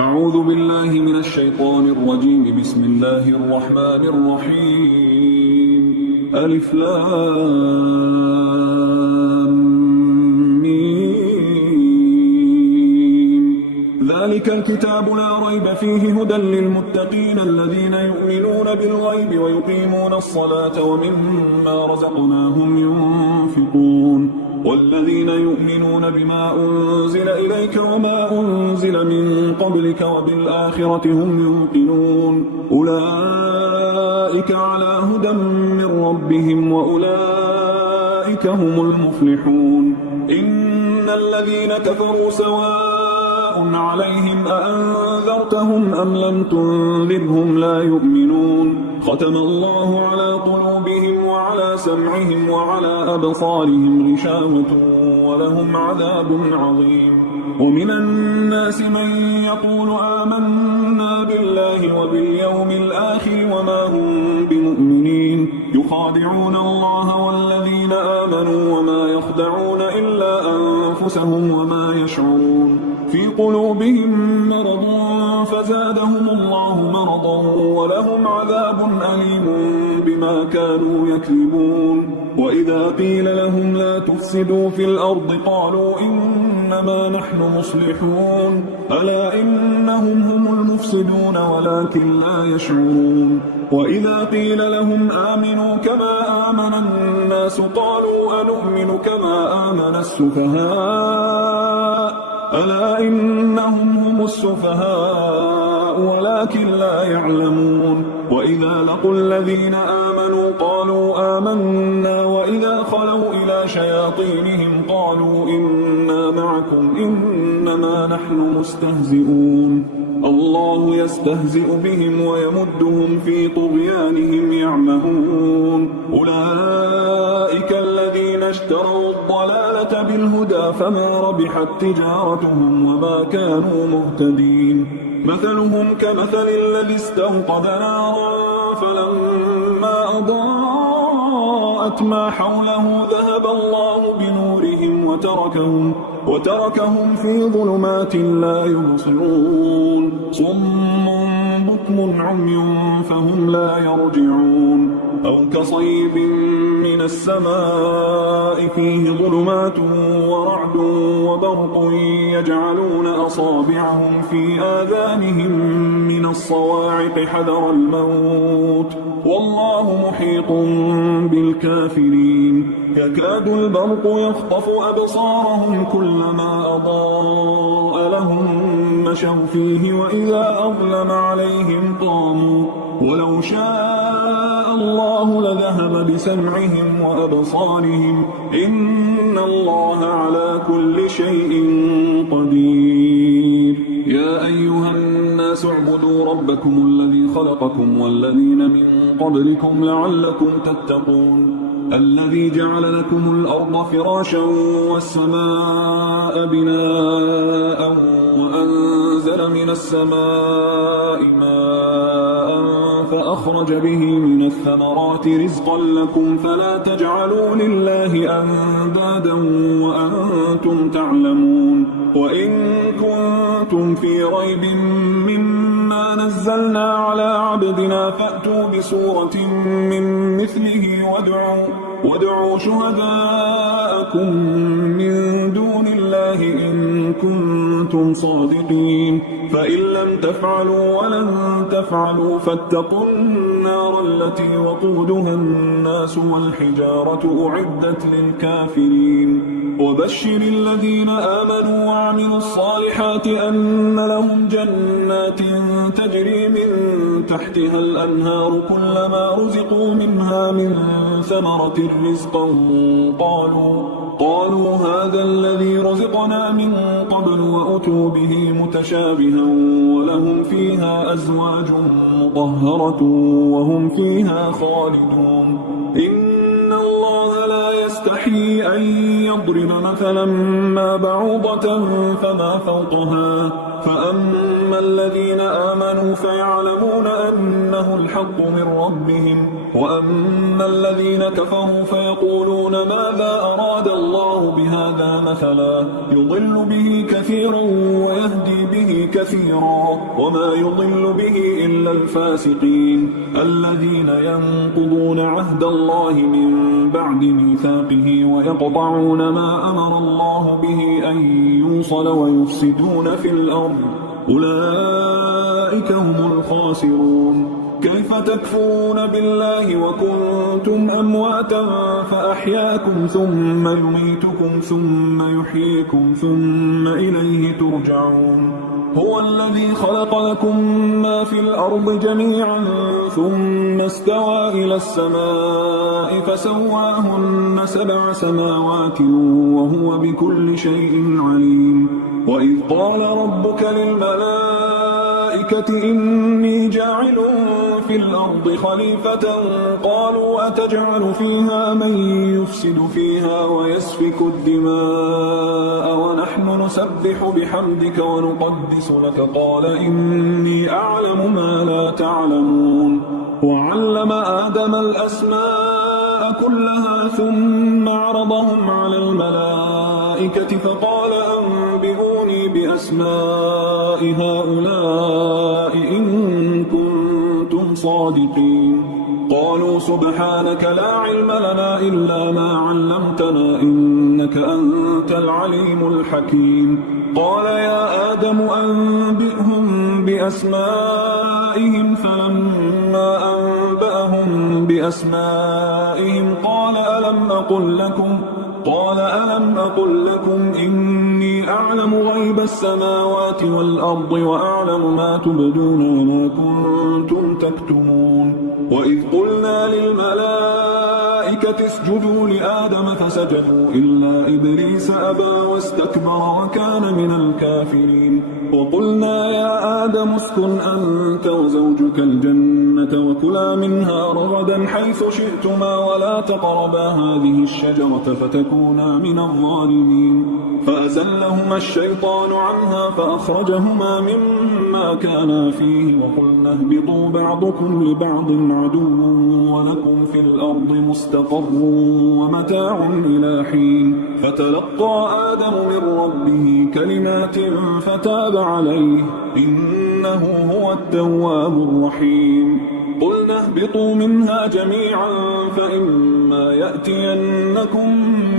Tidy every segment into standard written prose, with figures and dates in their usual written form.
أعوذ بالله من الشيطان الرجيم. بسم الله الرحمن الرحيم. ألف لام ميم. ذلك الكتاب لا ريب فيه هدى للمتقين الذين يؤمنون بالغيب ويقيمون الصلاة ومما رزقناهم ينفقون والذين يؤمنون بما أنزل إليك وما أنزل من قبلك وبالآخرة هم يوقنون أولئك على هدى من ربهم وأولئك هم المفلحون. إن الذين كفروا سواء عليهم أأنذرتهم أم لم تنذرهم لا يؤمنون. ختم الله على قلوبهم وعلى سمعهم وعلى أبصارهم غشاوة ولهم عذاب عظيم. ومن الناس من يقول آمنا بالله وباليوم الآخر وما هم بمؤمنين يخادعون الله والذين آمنوا وما يخدعون إلا أنفسهم وما يشعرون. في قلوبهم مرض فزادهم الله مرضا ولهم عذاب أليم بما كانوا يكذبون. وإذا قيل لهم لا تفسدوا في الأرض قالوا إنما نحن مصلحون ألا إنهم هم المفسدون ولكن لا يشعرون. وإذا قيل لهم آمنوا كما آمن الناس قالوا أنؤمن كما آمن السفهاء ألا إنهم هم السفهاء ولكن لا يعلمون. وإذا لقوا الذين آمنوا قالوا آمنا وإذا خلوا إلى شياطينهم قالوا إنا معكم إنما نحن مستهزئون. الله يستهزئ بهم ويمدهم في طغيانهم يعمهون. أولئك الذين اشتروا الضلالة بالهدى فما ربحت تجارتهم وما كانوا مهتدين. مثلهم كمثل الذي استوقد نارا فلما أضاءت ما حوله ذهب الله بنورهم وتركهم في ظلمات لا يبصرون. صم بكم عمي فهم لا يرجعون. أو كصيب من السماء فيه ظلمات ورعد وبرق يجعلون أصابعهم في آذانهم من الصواعق حذر الموت والله محيط بالكافرين. يكاد البرق يخطف أبصارهم كلما أضاء لهم مشوا فيه وإذا أظلم عليهم قاموا ولو شاء الله لذهب بسمعهم وأبصارهم إن الله على كل شيء قدير. يا أيها الناس اعبدوا ربكم الذي خلقكم والذين من قبلكم لعلكم تتقون. الذي جعل لكم الأرض فراشا والسماء بناء وأنزل من السماء ماء فأخرج به من الثمرات رزقا لكم فلا تجعلوا لله أندادا وأنتم تعلمون. وإن كنتم في ريب مما نزلنا على عبدنا فأتوا بسورة من مثله وادعوا شهداءكم من دون الله إن كنتم صادقين. فإن لم تفعلوا ولن تفعلوا فاتقوا النار التي وقودها الناس والحجارة أعدت للكافرين. وبشر الذين آمنوا وعملوا الصالحات أن لهم جنات تجري من تحتها الأنهار كلما رزقوا منها من ثمرة رزقا قالوا هذا الذي رزقنا من قبل وأتوا به متشابها ولهم فيها أزواج مطهرة وهم فيها خالدون. إن الله لا يستحيي يستحيي أن يضرب مثلا ما بعوضة فما فوقها فأما الذين آمنوا فيعلمون أنه الحق من ربهم وأما الذين كفروا فيقولون ماذا أراد الله بهذا مثلا يضل به كثيرا ويهدي به كثيرا وما يضل به إلا الفاسقين الذين ينقضون عهد الله من بعد ميثاقه ويقطعون ما أمر الله به أن يوصل ويفسدون في الأرض أولئك هم الخاسرون كيف تكفرون بالله وكنتم أمواتا فأحياكم ثم يميتكم ثم يحييكم ثم إليه ترجعون هو الذي خلق لكم ما في الأرض جميعا ثم استوى إلى السماء فسواهن 7 سماوات وهو بكل شيء عليم وإذ قال ربك للملائكة إني جاعل في الأرض خليفة قالوا أتجعل فيها من يفسد فيها ويسفك الدماء ونحن نسبح بحمدك ونقدس لك قال إني أعلم ما لا تعلمون وعلم آدم الأسماء كلها ثم عرضهم على الملائكة فقال أنبئوني بأسماء هؤلاء إن كنتم صادقين قالوا سبحانك لا علم لنا إلا ما علمتنا إنك أنت العليم الحكيم قال يا آدم أنبئهم بأسمائهم فلما أنبأهم بأسمائهم قال ألم أقل لكم إني أعلم غيب السماوات والأرض وأعلم ما تبدون وما كنتم تكتمون وإذ قلنا للملائكة اسجدوا لآدم فسجدوا إلا إبليس أبى واستكبر وكان من الكافرين وقلنا يا آدم اسكن أنت وزوجك الجنة وكلا منها رغدا حيث شئتما ولا تقربا هذه الشجرة فتكونا من الظالمين فأزلهما الشيطان عنها فأخرجهما مما كانا فيه وقلنا اهبطوا بعضكم لبعض عدو ولكم في الأرض مستقر ومتاع إلى حين فتلقى آدم من ربه كلمات فتاب عليه إنه هو التواب الرحيم قلنا اهبطوا منها جميعا فإما يأتينكم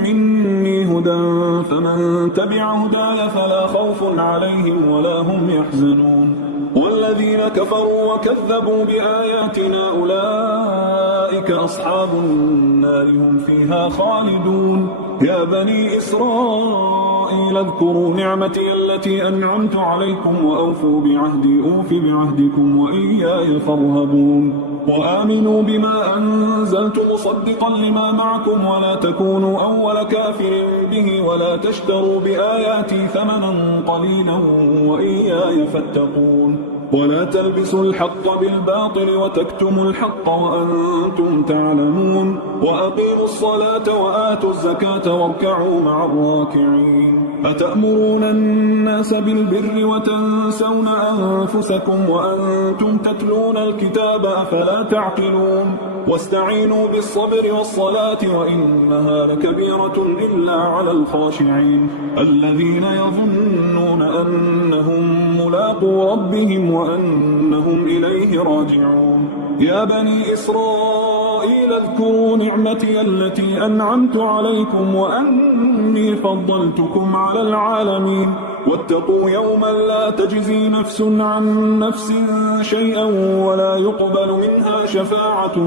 مني هدى فمن تبع هداي فلا خوف عليهم ولا هم يحزنون والذين كفروا وكذبوا بآياتنا أولئك أصحاب النار هم فيها خالدون يا بني إسرائيل اذكروا نعمتي التي أنعمت عليكم وأوفوا بعهدي أوف بعهدكم وإياي فارهبون وآمنوا بما أنزلت مصدقا لما معكم ولا تكونوا أول كافر به ولا تشتروا بآياتي ثمنا قليلا وإياي فاتقون ولا تلبسوا الحق بالباطل وتكتموا الحق وأنتم تعلمون وأقيموا الصلاة وآتوا الزكاة واركعوا مع الراكعين أتأمرون الناس بالبر وتنسون أنفسكم وأنتم تتلون الكتاب أفلا تعقلون واستعينوا بالصبر والصلاة وإنها لكبيرة إلا على الخاشعين الذين يظنون أنهم ملاقو ربهم وأنهم إليه راجعون يا بني إسرائيل اذكروا نعمتي التي أنعمت عليكم وأني فضلتكم على العالمين واتقوا يوما لا تجزي نفس عن نفس شيئا ولا يقبل منها شفاعة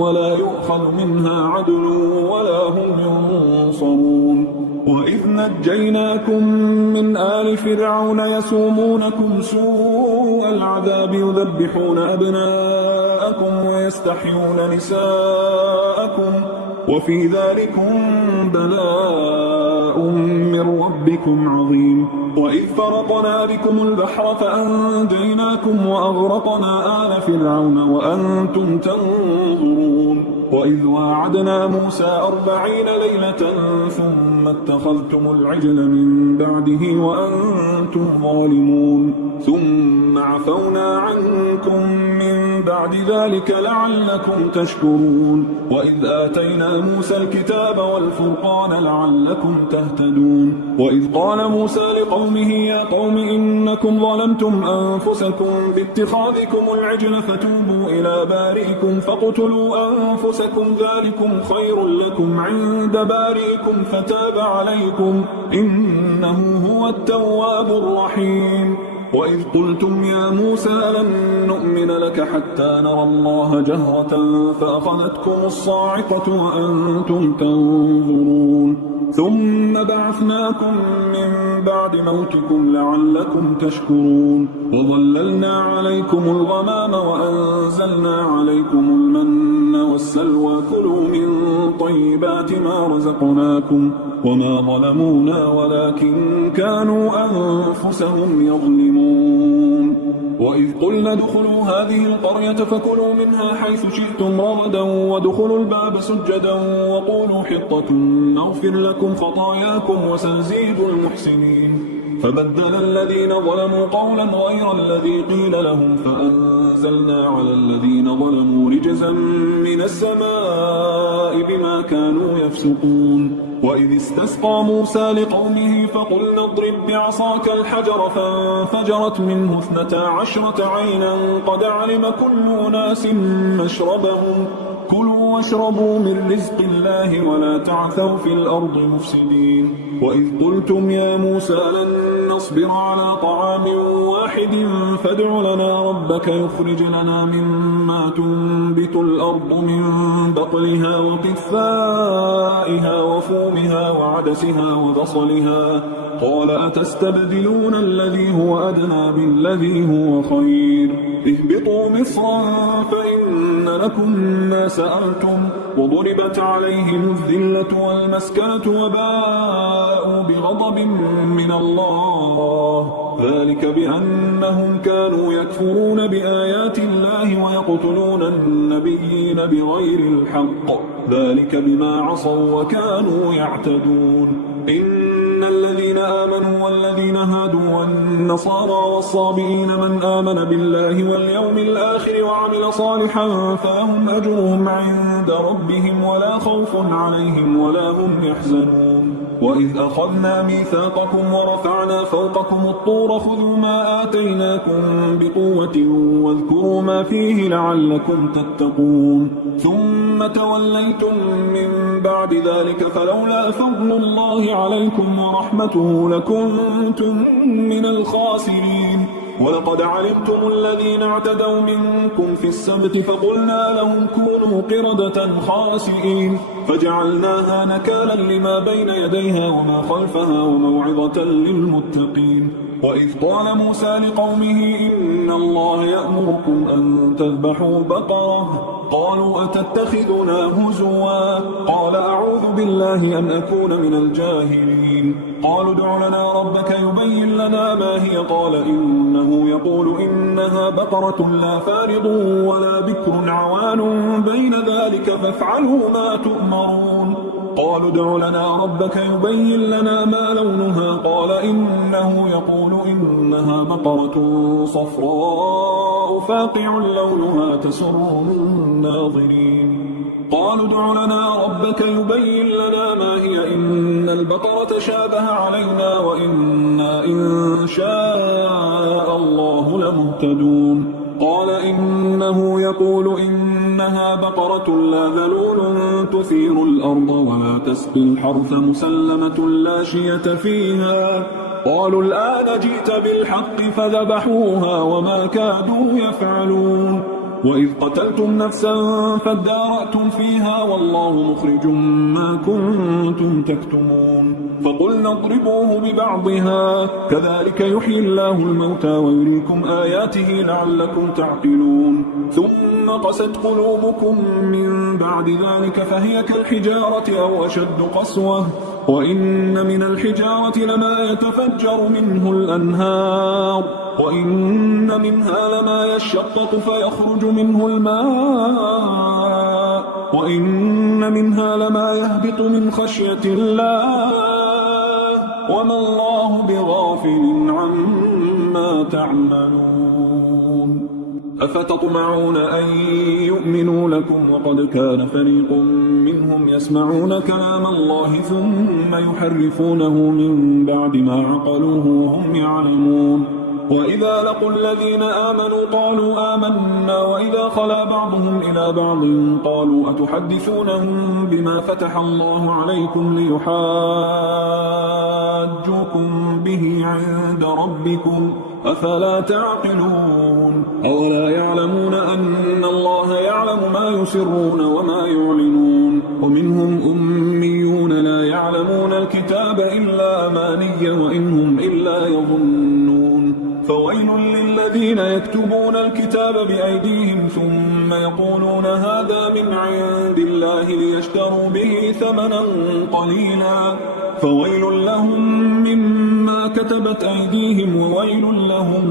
ولا يؤخذ منها عدل ولا هم ينصرون وإذ نجيناكم من آل فرعون يسومونكم سوء العذاب يذبحون أبناءكم ويستحيون نساءكم وفي ذلكم بلاء من ربكم عظيم وإذ فرقنا بكم البحر فأنجيناكم وأغرقنا آل فرعون وأنتم تنظرون وإذ واعدنا موسى 40 ليلة ثم اتخذتم العجل من بعده وأنتم ظالمون ثم عفونا عنكم من بعد ذلك لعلكم تشكرون وإذ آتينا موسى الكتاب والفرقان لعلكم تهتدون وإذ قال موسى لقومه يا قوم إنكم ظلمتم أنفسكم باتخاذكم العجل فتوبوا إلى بارئكم فاقتلوا أنفسكم ذلكم خير لكم عند بارئكم فتاب عليكم إنه هو التواب الرحيم وإذ قلتم يا موسى لن نؤمن لك حتى نرى الله جهرة فأخذتكم الصاعقة وأنتم تنظرون ثم بعثناكم من بعد موتكم لعلكم تشكرون وظللنا عليكم الغمام وأنزلنا عليكم المن والسلوى كلوا من طيبات ما رزقناكم وما ظلمونا ولكن كانوا أنفسهم يظلمون وإذ قلنا ادخلوا هذه القرية فكلوا منها حيث شئتم رغدا وادخلوا الباب سجدا وقولوا حطة نغفر لكم خطاياكم وسنزيد المحسنين فبدل الذين ظلموا قولا غير الذي قيل لهم فأنزلنا على الذين ظلموا رجزا من السماء بما كانوا يفسقون وإذ استسقى موسى لقومه فقلنا اضرب بعصاك الحجر فانفجرت منه 12 عينا قد علم كل أناس مشربهم كلوا واشربوا من رزق الله ولا تعثوا في الأرض مفسدين وإذ قلتم يا موسى لن نصبر على طعام واحد فادع لنا ربك يخرج لنا مما تنبت الأرض من بقلها وقثائها وفومها وعدسها وبصلها قال أتستبدلون الذي هو أدنى بالذي هو خير اهبطوا مصرا فإن لكم ما سألتم وضربت عليهم الذلة والمسكنة وباءوا بغضب من الله ذلك بأنهم كانوا يكفرون بآيات الله ويقتلون النبيين بغير الحق ذلك بما عصوا وكانوا يعتدون إن الذين آمنوا والذين هادوا والنصارى والصابئين من آمن بالله واليوم الآخر وعمل صالحا فلهم أجرهم عند ربهم ولا خوف عليهم ولا هم يحزنون وإذ أخذنا ميثاقكم ورفعنا فوقكم الطور خذوا ما آتيناكم بقوة واذكروا ما فيه لعلكم تتقون ثم توليتم من بعد ذلك فلولا فضل الله عليكم ورحمته لكنتم من الخاسرين ولقد علمتم الذين اعتدوا منكم في السبت فقلنا لهم كونوا قردة خاسئين فجعلناها نكالا لما بين يديها وما خلفها وموعظة للمتقين وإذ قال موسى لقومه إن الله يأمركم أن تذبحوا بقرة قالوا أتتخذنا هزوا قال أعوذ بالله أن أكون من الجاهلين قالوا ادع لنا ربك يبين لنا ما هي قال إنه يقول إنها بقرة لا فارض ولا بكر عوان بين ذلك فافعلوا ما تؤمرون قالوا ادع لنا ربك يبين لنا ما لونها قال إنه يقول إنها بقرة صفراء فاقع لونها تسر الناظرين قالوا ادع لنا ربك يبين لنا ما هي إن البقرة شابه علينا وإنا إن شاء الله لمهتدون قال إنه يقول إنها بقرة لا ذلول تثير الأرض ولا تسقي الحرث مسلمة لا شية فيها قالوا الآن جئت بالحق فذبحوها وما كادوا يفعلون وإذ قتلتم نفسا فادارأتم فيها والله مخرج ما كنتم تكتمون فقلنا اضربوه ببعضها كذلك يحيي الله الموتى ويريكم آياته لعلكم تعقلون ثم قست قلوبكم من بعد ذلك فهي كالحجارة أو أشد قسوة وإن من الحجارة لما يتفجر منه الأنهار وإن منها لما يشقق فيخرج منه الماء وإن منها لما يهبط من خشية الله وما الله بغافل عما تعملون أفتطمعون أن يؤمنوا لكم وقد كان فريق منهم يسمعون كلام الله ثم يحرفونه من بعد ما عقلوه وهم يعلمون وإذا لقوا الذين آمنوا قالوا آمنا وإذا خلا بعضهم إلى بعض قالوا أتحدثونهم بما فتح الله عليكم ليحاجوكم به عند ربكم أفلا تعقلون أولا يعلمون أن الله يعلم ما يسرون وما يعلنون ومنهم أميون لا يعلمون الكتاب إلا أماني وإنهم إلا يظنون فويل للذين يكتبون الكتاب بأيديهم ثم يقولون هذا من عند الله ليشتروا به ثمنا قليلا فويل لهم مما كتبت أيديهم وويل لهم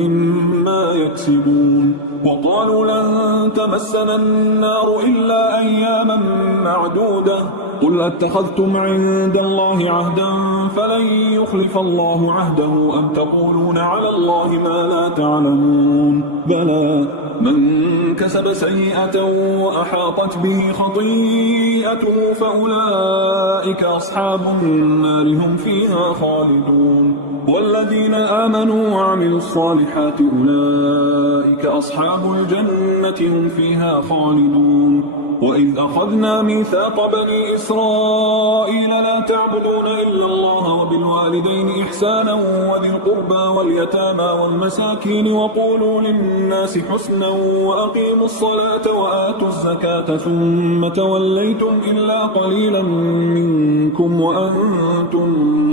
مما يكسبون وقالوا لن تمسنا النار إلا أياما معدودة قل أتخذتم عند الله عهدا فلن يخلف الله عهده أم تقولون على الله ما لا تعلمون بلى من كسب سيئة وأحاطت به خطيئته فأولئك أصحاب النار هم فيها خالدون والذين آمنوا وعملوا الصالحات أولئك أصحاب الجنة هم فيها خالدون وإذ أخذنا ميثاق بني إسرائيل لا تعبدون إلا الله وبالوالدين إحسانا وذي القربى واليتامى والمساكين وقولوا للناس حسنا وأقيموا الصلاة وآتوا الزكاة ثم توليتم إلا قليلا منكم وأنتم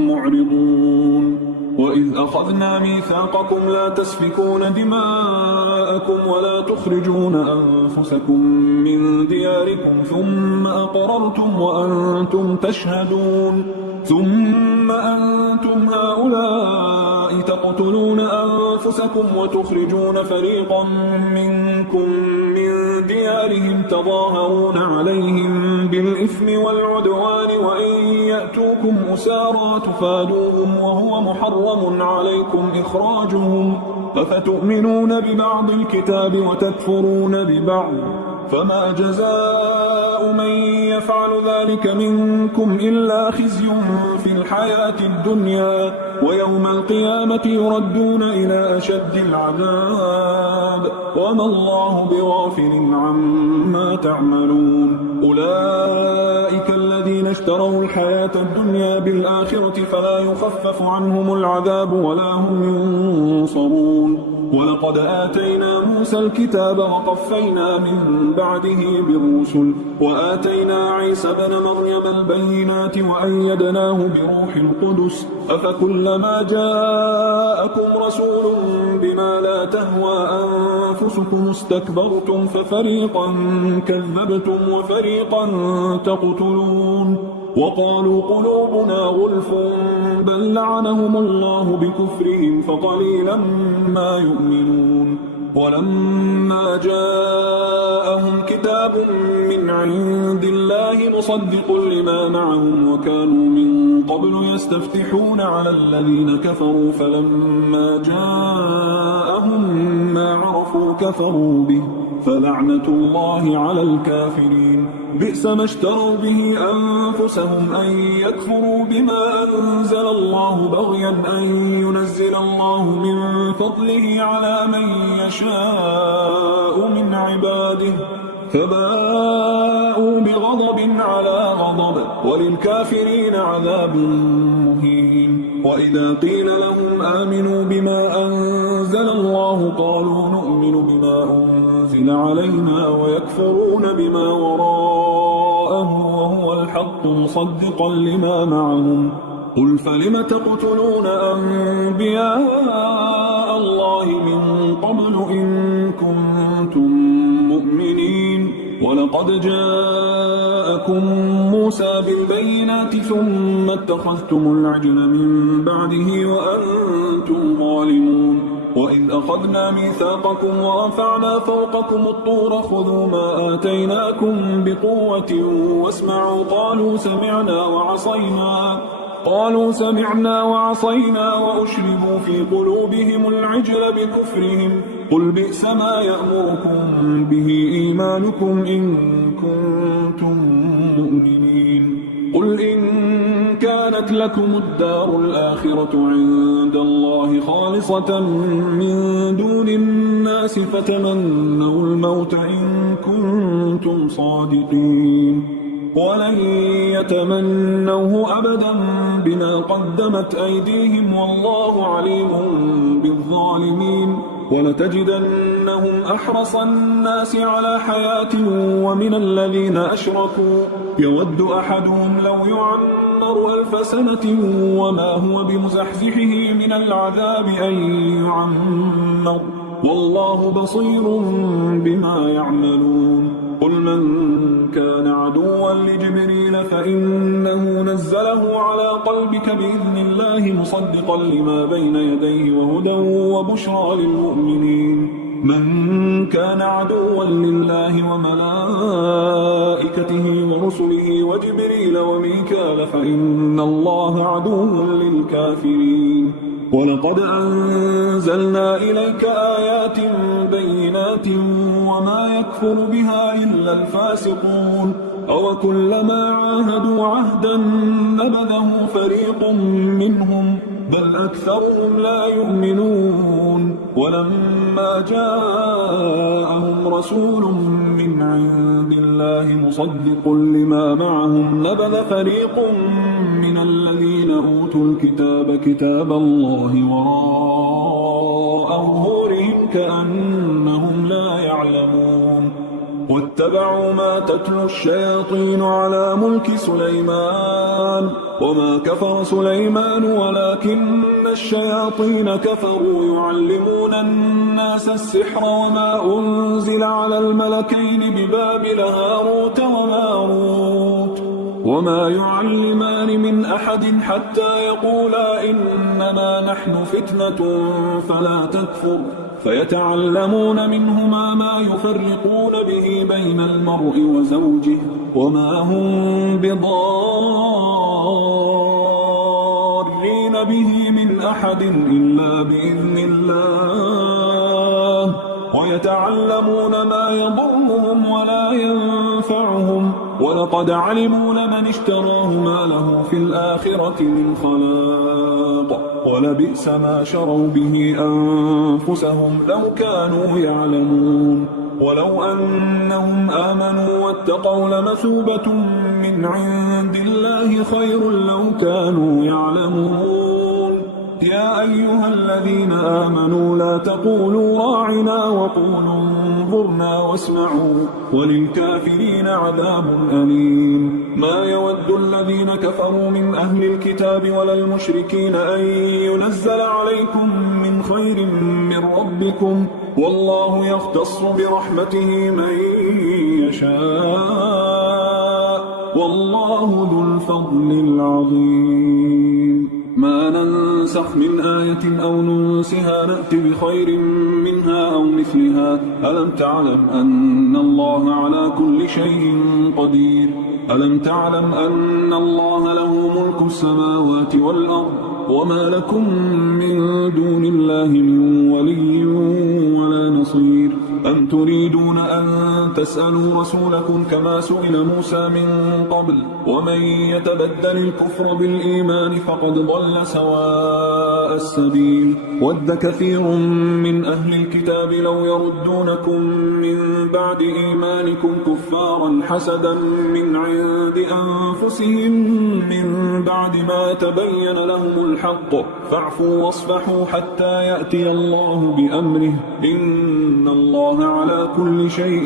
معرضون وإذ أخذنا ميثاقكم لا تسفكون دماءكم ولا تخرجون أنفسكم من دياركم ثم أقررتم وأنتم تشهدون ثم أنتم هؤلاء تقتلون أنفسكم وتخرجون فريقا منكم من ديارهم تظاهرون عليهم بالإثم والعدوان وإن يأتوكم أسارى تفادوهم وهو محرم عليكم إخراجهم أفتؤمنون ببعض الكتاب وتكفرون ببعض فما جزاء من يفعل ذلك منكم إلا خزي في الحياة الدنيا ويوم القيامة يردون إلى أشد العذاب وما الله بغافل عما تعملون أولئك الذين اشتروا الحياة الدنيا بالآخرة فلا يخفف عنهم العذاب ولا هم ينصرون ولقد آتينا موسى الكتاب وقفينا من بعده بالرسل وآتينا عيسى بن مريم البينات وأيدناه بروح القدس أفكلما جاءكم رسول بما لا تهوى أنفسكم استكبرتم ففريقا كذبتم وفريقا تقتلون وقالوا قلوبنا غلف بل لعنهم الله بكفرهم فقليلا ما يؤمنون ولما جاءهم كتاب من عند الله مصدق لما معهم وكانوا من قبل يستفتحون على الذين كفروا فلما جاءهم ما عرفوا كفروا به فلعنة الله على الكافرين بئس ما اشتروا به أنفسهم أن يكفروا بما أنزل الله بغيا أن ينزل الله من فضله على من يشاء من عباده فباءوا بغضب على غضب وللكافرين عذاب مهين وإذا قيل لهم آمنوا بما أنزل الله قالوا نؤمن بما أنزل علينا ويكفرون بما وراءه وهو الحق مصدقا لما معهم قل فلم تقتلون أنبياء الله من قبل إن كنتم مؤمنين ولقد جاءكم موسى بالبينات ثم اتخذتم العجل من بعده وأنتم ظالمون وإذ أخذنا ميثاقكم ورفعنا فوقكم الطور خذوا ما آتيناكم بقوة واسمعوا قالوا سمعنا وعصينا وأشربوا في قلوبهم العجل بكفرهم قل بئس ما يأمركم به إيمانكم إن كنتم مؤمنين قل إن كانت لكم الدار الآخرة عند الله خالصة من دون الناس فتمنوا الموت إن كنتم صادقين ولن يتمنوه أبدا بما قدمت أيديهم والله عليم بالظالمين ولتجدنهم أحرص الناس على حياة ومن الذين أشركوا يود أحدهم لو يعمر 1000 سنة وما هو بمزحزحه من العذاب أن يعمر والله بصير بما يعملون قل من كان عدوا لجبريل فإنه نزله على قلبك بإذن الله مصدقا لما بين يديه وهدى وبشرى للمؤمنين من كان عدوا لله وملائكته ورسله وجبريل وميكال فإن الله عدو للكافرين ولقد أنزلنا إليك آيات بينات وما يكفر بها إلا الفاسقون أوكلما عاهدوا عهدا نبذه فريق منهم بل أكثرهم لا يؤمنون ولما جاءهم رسول من عند الله مصدق لما معهم نبذ فريق من الذين أوتوا الكتاب كتاب الله وراء ظهورهم كأنهم لا يعلمون واتبعوا ما تتلو الشياطين على ملك سليمان وما كفر سليمان ولكن الشياطين كفروا يعلمون الناس السحر وما أنزل على الملكين ببابل هاروت وماروت وما يعلمان من أحد حتى يقولا إنما نحن فتنة فلا تكفر فيتعلمون منهما ما يفرقون به بين المرء وزوجه وما هم بضارين به من أحد إلا بإذن الله ويتعلمون ما يضرهم ولا ينفعهم ولقد علموا لمن اشتراه ما له في الآخرة من خلاق ولبئس ما شروا به أنفسهم لو كانوا يعلمون ولو أنهم آمنوا واتقوا لمثوبة من عند الله خير لو كانوا يعلمون يا أيها الذين آمنوا لا تقولوا راعنا وقولوا انظرنا واسمعوا وللكافرين عذاب أليم ما يود الذين كفروا من أهل الكتاب ولا المشركين أن ينزل عليكم من خير من ربكم والله يختص برحمته من يشاء والله ذو الفضل العظيم ما ننسخ من آية أو ننسها نأت بخير منها أو مثلها ألم تعلم أن الله على كل شيء قدير ألم تعلم أن الله له ملك السماوات والأرض وما لكم من دون الله من ولي ولا نصير أم تريدون أن تسألوا رسولكم كما سئل موسى من قبل ومن يتبدل الكفر بالإيمان فقد ضل سواء السبيل ود كثير من أهل الكتاب لو يردونكم من بعد إيمانكم كفارا حسدا من عند أنفسهم من بعد ما تبين لهم الحق فاعفوا واصفحوا حتى يأتي الله بأمره إن الله على كل شيء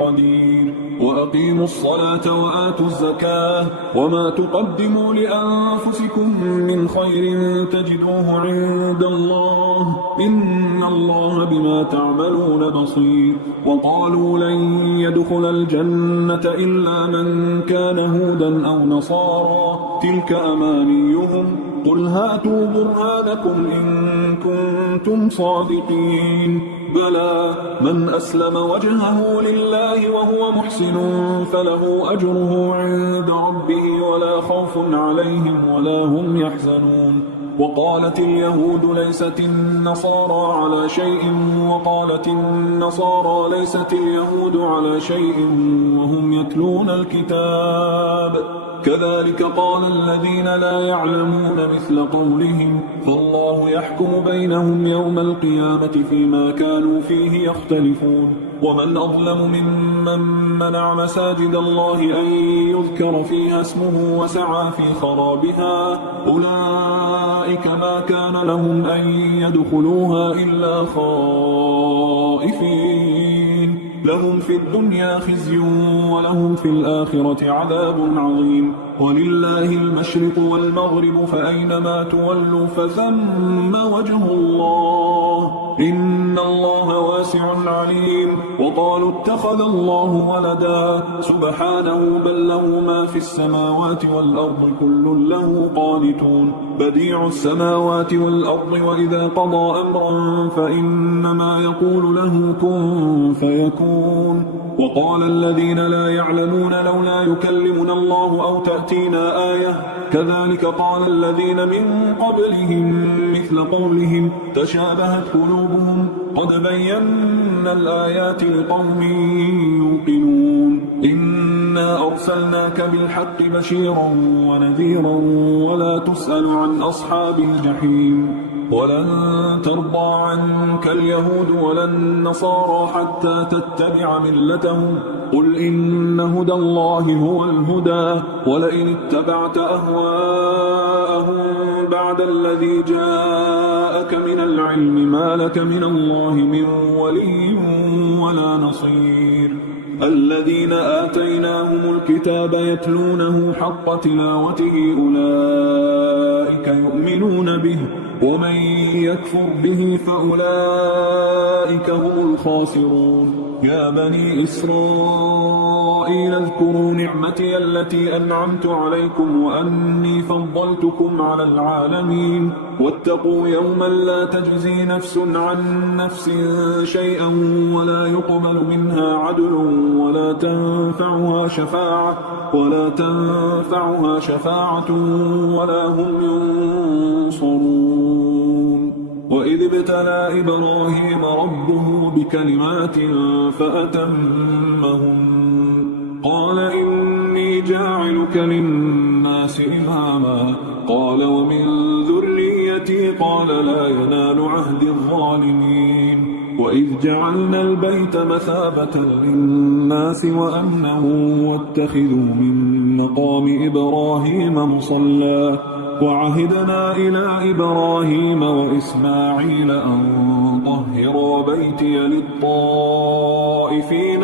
قدير وأقيموا الصلاة وآتوا الزكاة وما تقدموا لأنفسكم من خير تجدوه عند الله إن الله بما تعملون بصير وقالوا لن يدخل الجنة إلا من كان هودا أو نصارى تلك أمانيهم قل هاتوا برهانكم إن كنتم صادقين بلى من أسلم وجهه لله وهو محسن فله أجره عند ربه ولا خوف عليهم ولا هم يحزنون وقالت اليهود ليست النصارى على شيء وقالت النصارى ليست اليهود على شيء وهم يتلون الكتاب كذلك قال الذين لا يعلمون مثل قولهم فالله يحكم بينهم يوم القيامة فيما كانوا فيه يختلفون ومن أظلم ممن منع مساجد الله أن يذكر فيها اسمه وسعى في خرابها أولئك ما كان لهم أن يدخلوها إلا خائفين لهم في الدنيا خزي ولهم في الآخرة عذاب عظيم ولله المشرق والمغرب فأينما تولوا فثم وجه الله إن الله واسع عليم وقالوا اتخذ الله ولدا سبحانه بل له ما في السماوات والأرض كل له قانتون بديع السماوات والأرض وإذا قضى أمرا فإنما يقول له كن فيكون وقال الذين لا يعلمون لولا يكلمنا الله أو تأتينا آية كذلك قال الذين من قبلهم مثل قولهم تشابهت قلوبهم قد بينا الآيات لقوم يوقنون إنا أرسلناك بالحق بشيرا ونذيرا ولا تسأل عن أصحاب الجحيم ولن ترضى عنك اليهود ولا النصارى حتى تتبع ملتهم قل إن هدى الله هو الهدى ولئن اتبعت أهواءهم بعد الذي جاءك من العلم ما لك من الله من ولي ولا نصير الذين آتيناهم الكتاب يتلونه حق تلاوته أولئك يؤمنون به ومن يكفر به فأولئك هم الخاسرون يا بني إسرائيل اذكروا نعمتي التي أنعمت عليكم وأني فضلتكم على العالمين واتقوا يوما لا تجزي نفس عن نفس شيئا ولا يقبل منها عدل ولا تنفعها شفاعة ولا هم ينصرون وإذ ابتلى إبراهيم ربه بكلمات فأتمهن قال إني جاعلك للناس إماما قال ومن ذريتي قال لا ينال عهد الظالمين وإذ جعلنا البيت مثابة للناس وأمنا واتخذوا من مقام إبراهيم مصلى وعهدنا إلى إبراهيم وإسماعيل أن طهرا بيتي للطائفين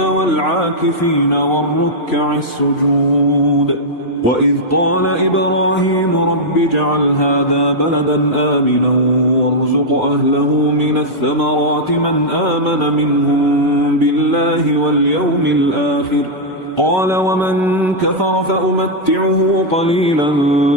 والعاكفين والركع السجود وإذ قال إبراهيم رب اجعل هذا بلدا آمنا وارزق أهله من الثمرات من آمن منهم بالله واليوم الآخر قال ومن كفر فأمتعه قليلا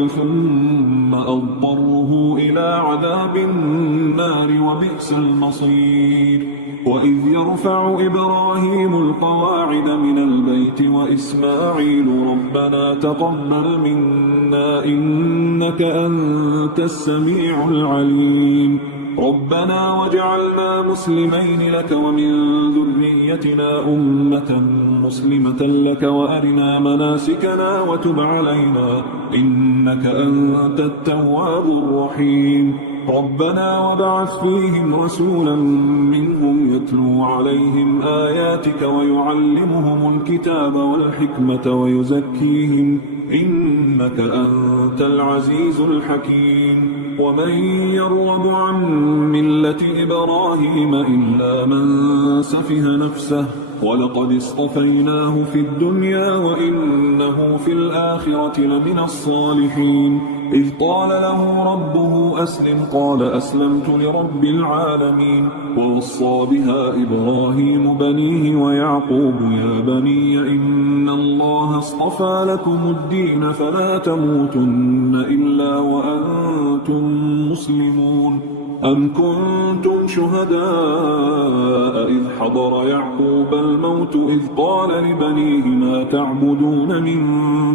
ثم أضطره إلى عذاب النار وبئس المصير وإذ يرفع إبراهيم القواعد من البيت وإسماعيل ربنا تقبل منا إنك أنت السميع العليم ربنا واجعلنا مسلمين لك ومن ذريتنا أمة مسلمة لك وأرنا مناسكنا وتب علينا إنك أنت التواب الرحيم ربنا وابعث فيهم رسولا منهم يتلو عليهم آياتك ويعلمهم الكتاب والحكمة ويزكيهم إنك أنت العزيز الحكيم ومن يرغب عن ملة إبراهيم إلا من سفه نفسه ولقد اصطفيناه في الدنيا وإنه في الآخرة لمن الصالحين إذ قال له ربه أسلم قال أسلمت لرب العالمين ووصى بها إبراهيم بنيه ويعقوب يا بني إن الله اصطفى لكم الدين فلا تموتن إلا وأنتم مسلمون أم كنتم شهداء إذ حضر يعقوب الموت إذ قال لبنيه ما تعبدون من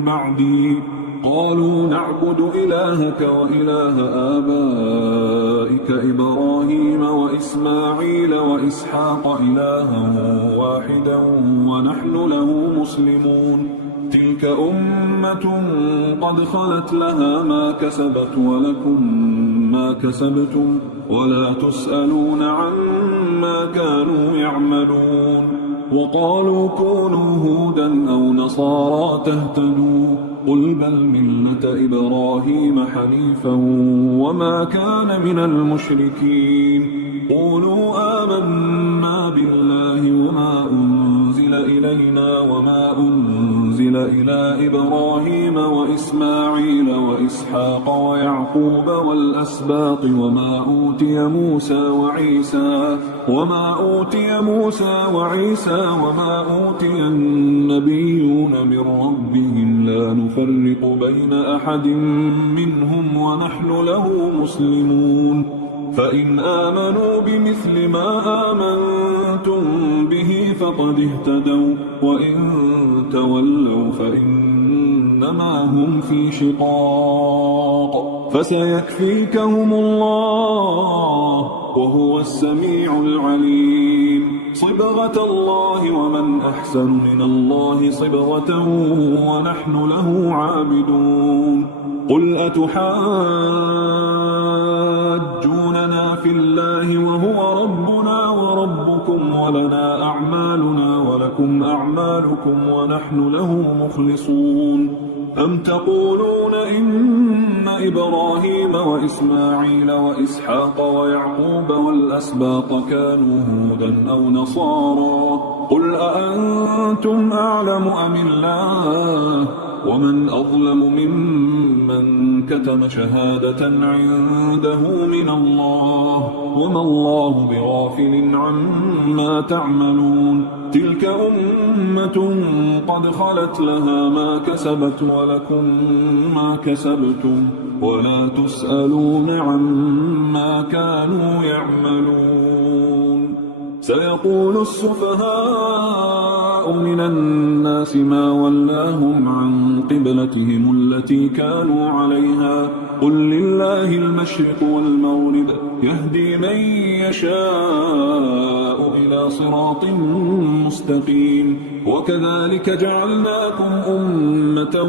بعدي قالوا نعبد إلهك وإله آبائك إبراهيم وإسماعيل وإسحاق إلها واحدا ونحن له مسلمون تلك أمة قد خلت لها ما كسبت ولكم ما كسبتم ولا تسألون عما كانوا يعملون وقالوا كونوا هودا أو نصارى تهتدوا قل بل ملة إبراهيم حنيفا وما كان من المشركين قولوا آمنا بالله وما أنزل إلينا وما أنزل إلى إبراهيم وإسماعيل وإسحاق ويعقوب والأسباط وما أوتي موسى وعيسى وما أوتي النبيون من ربهم لا نفرق بين أحد منهم ونحن له مسلمون فإن آمنوا بمثل ما آمنتم به فقد اهتدوا وإن تولوا فإنما هم في شقاق فسيكفيكهم الله وهو السميع العليم صبغة الله ومن أحسن من الله صبغة ونحن له عابدون قل أتحاجوننا في الله وهو ربنا وربكم ولنا أعمالنا ولكم أعمالكم ونحن له مخلصون أم تقولون إن إبراهيم وإسماعيل وإسحاق ويعقوب والأسباط كانوا هودا أو نصارى قل أأنتم أعلم أم الله ومن أظلم ممن كتم شهادة عنده من الله وما الله بغافل عما تعملون تلك أمة قد خلت لها ما كسبت ولكم ما كسبتم ولا تسألون عما كانوا يعملون سيقول السفهاء من الناس ما ولاهم عن قبلتهم التي كانوا عليها قل لله المشرق والمغرب يهدي من يشاء إلى صراط مستقيم وكذلك جعلناكم أمة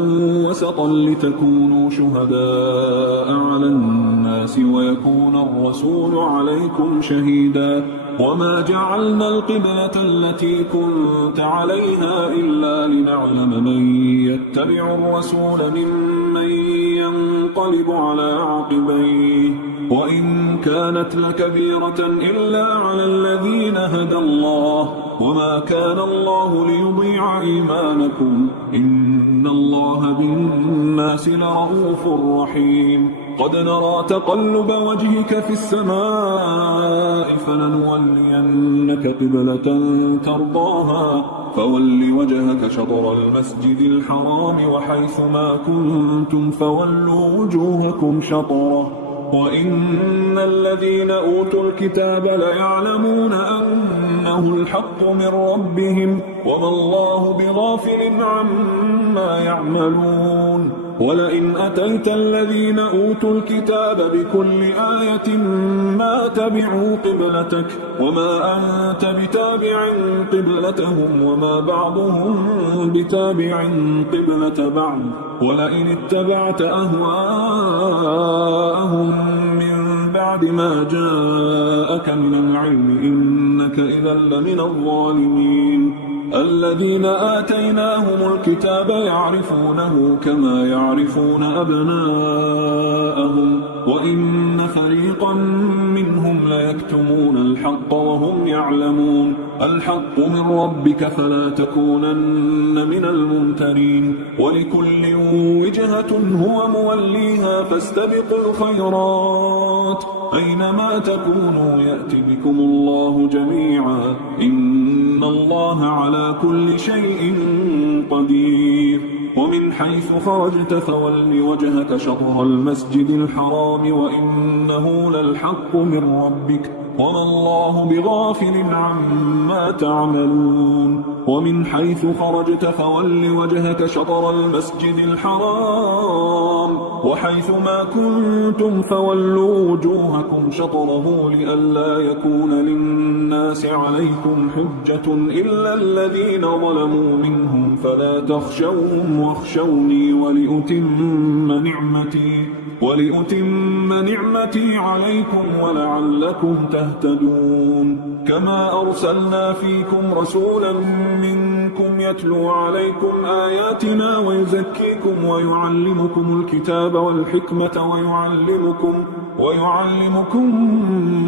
وسطا لتكونوا شهداء على الناس ويكون الرسول عليكم شهيدا وما جعلنا القبلة التي كنت عليها إلا لنعلم من يتبع الرسول ممن ينقلب على عقبيه وإن كانت لكبيرة إلا على الذين هدى الله وما كان الله ليضيع إيمانكم إن الله بالناس لرؤوف رحيم قد نرى تقلب وجهك في السماء فلنولينك قبلة ترضاها فول وجهك شطر المسجد الحرام وحيث ما كنتم فولوا وجوهكم شطره وإن الذين أوتوا الكتاب ليعلمون أنه الحق من ربهم وما الله بغافل عما يعملون ولئن أتيت الذين أوتوا الكتاب بكل آية ما تبعوا قبلتك وما أنت بتابع قبلتهم وما بعضهم بتابع قبلة بعض ولئن اتبعت أهواءهم من بعد ما جاءك من العلم إنك إذا لمن الظالمين الذين آتيناهم الكتاب يعرفونه كما يعرفون أبناءهم وإن فريقا منهم ليكتمون الحق وهم يعلمون الحق من ربك فلا تكونن من الممترين ولكل وجهة هو موليها فاستبقوا الخيرات أينما تكونوا يأت بكم الله جميعا إن الله على كل شيء قدير ومن حيث خرجت فول وجهك شطر المسجد الحرام وإنه للحق من ربك وما الله بغافل عما تعملون ومن حيث خرجت فول وجهك شطر المسجد الحرام وحيث ما كنتم فولوا وجوهكم شطره لئلا يكون للناس عليكم حجة إلا الذين ظلموا منهم فلا تخشوهم واخشوني ولأتم نعمتي عليكم ولعلكم تهتدون كما أرسلنا فيكم رسولا منكم يتلو عليكم آياتنا ويزكيكم ويعلمكم الكتاب والحكمة ويعلمكم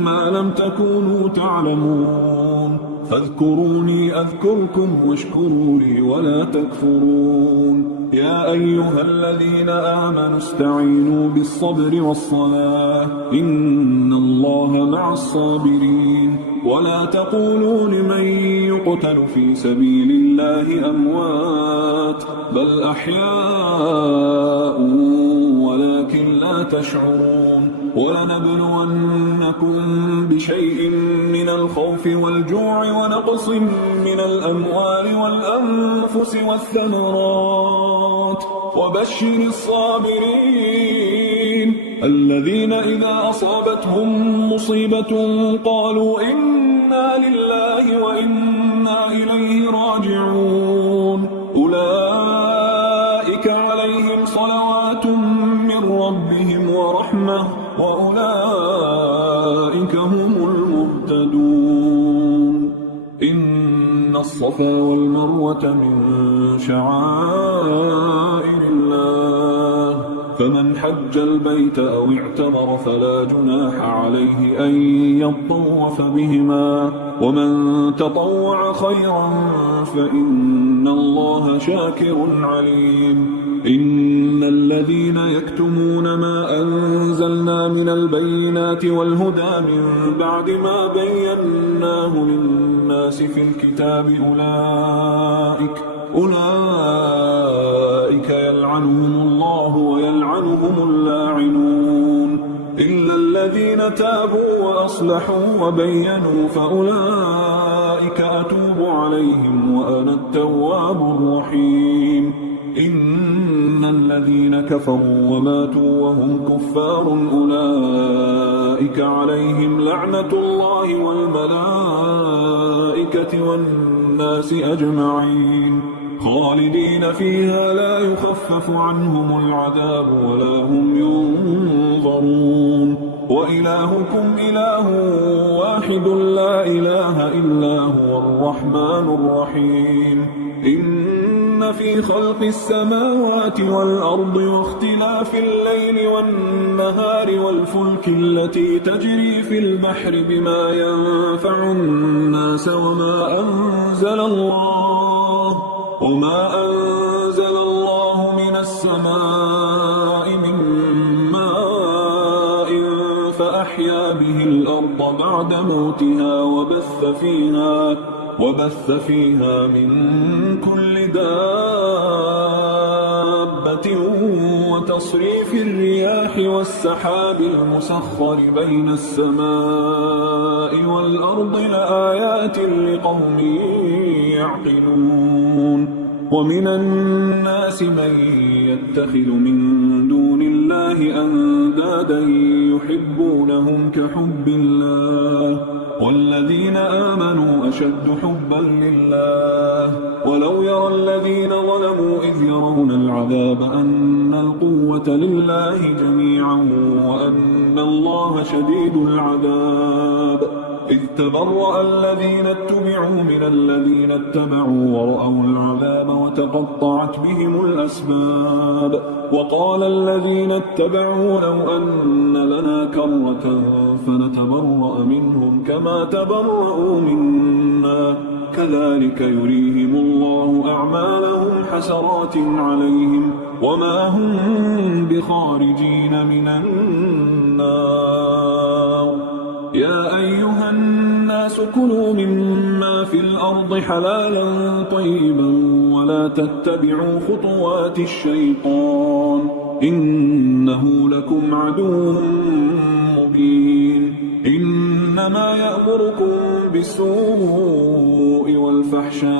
ما لم تكونوا تعلمون فاذكروني أذكركم واشكروا لي ولا تكفرون يا أيها الذين آمنوا استعينوا بالصبر والصلاة إن الله مع الصابرين ولا تقولوا لمن يقتل في سبيل الله أموات بل أحياء ولكن لا تشعرون ولنبلونكم بشيء من الخوف والجوع ونقص من الأموال والأنفس والثمرات وبشر الصابرين الذين إذا أصابتهم مصيبة قالوا إنا لله وإنا إليه راجعون أولئك عليهم صلوات من ربهم ورحمة وأولئك هم المهتدون إن الصفا والمروة من شعائر الله فمن حج البيت أو اعتمر فلا جناح عليه أن يطوف بهما ومن تطوع خيرا فإن الله شاكر عليم إن الذين يكتمون ما أنزلنا من البينات والهدى من بعد ما بيناه للناس في الكتاب أولئك يلعنهم الله ويلعنهم اللاعنون إلا الذين تابوا وأصلحوا وبينوا فأولئك أتوب عليهم وأنا التواب الرحيم إن الذين كفروا وماتوا وهم كفار أولئك عليهم لعنة الله والملائكة والناس أجمعين خالدين فيها لا يخفف عنهم العذاب ولا هم ينظرون وإلهكم إله واحد لا إله إلا هو الرحمن الرحيم إن في خلق السماوات والأرض واختلاف الليل والنهار والفلك التي تجري في البحر بما ينفع الناس وما أنزل الله من السماء من ماء فأحيا به الأرض بعد موتها وبث فيها من كل دابة وتصريف الرياح والسحاب المسخر بين السماء والأرض لآيات لقوم يعقلون ومن الناس من يتخذ من دون الله أندادا يحبونهم كحب الله والذين آمنوا أشد حبا لله ولو يرى الذين ظلموا إذ يرون العذاب أن القوة لله جميعا وأن الله شديد العذاب إذ تبرأ الذين اتبعوا من الذين اتبعوا ورأوا العذاب وتقطعت بهم الأسباب وقال الذين اتبعوا لو أن لنا كرة فنتبرأ منهم كما تبرأوا منا كذلك يريهم الله أعمالهم حسرات عليهم وما هم بخارجين من النار يا أيها الناس كلوا مما في الأرض حلالا طيبا ولا تتبعوا خطوات الشيطان إنه لكم عدو مبين إنما يأمركم بالسوء والفحشاء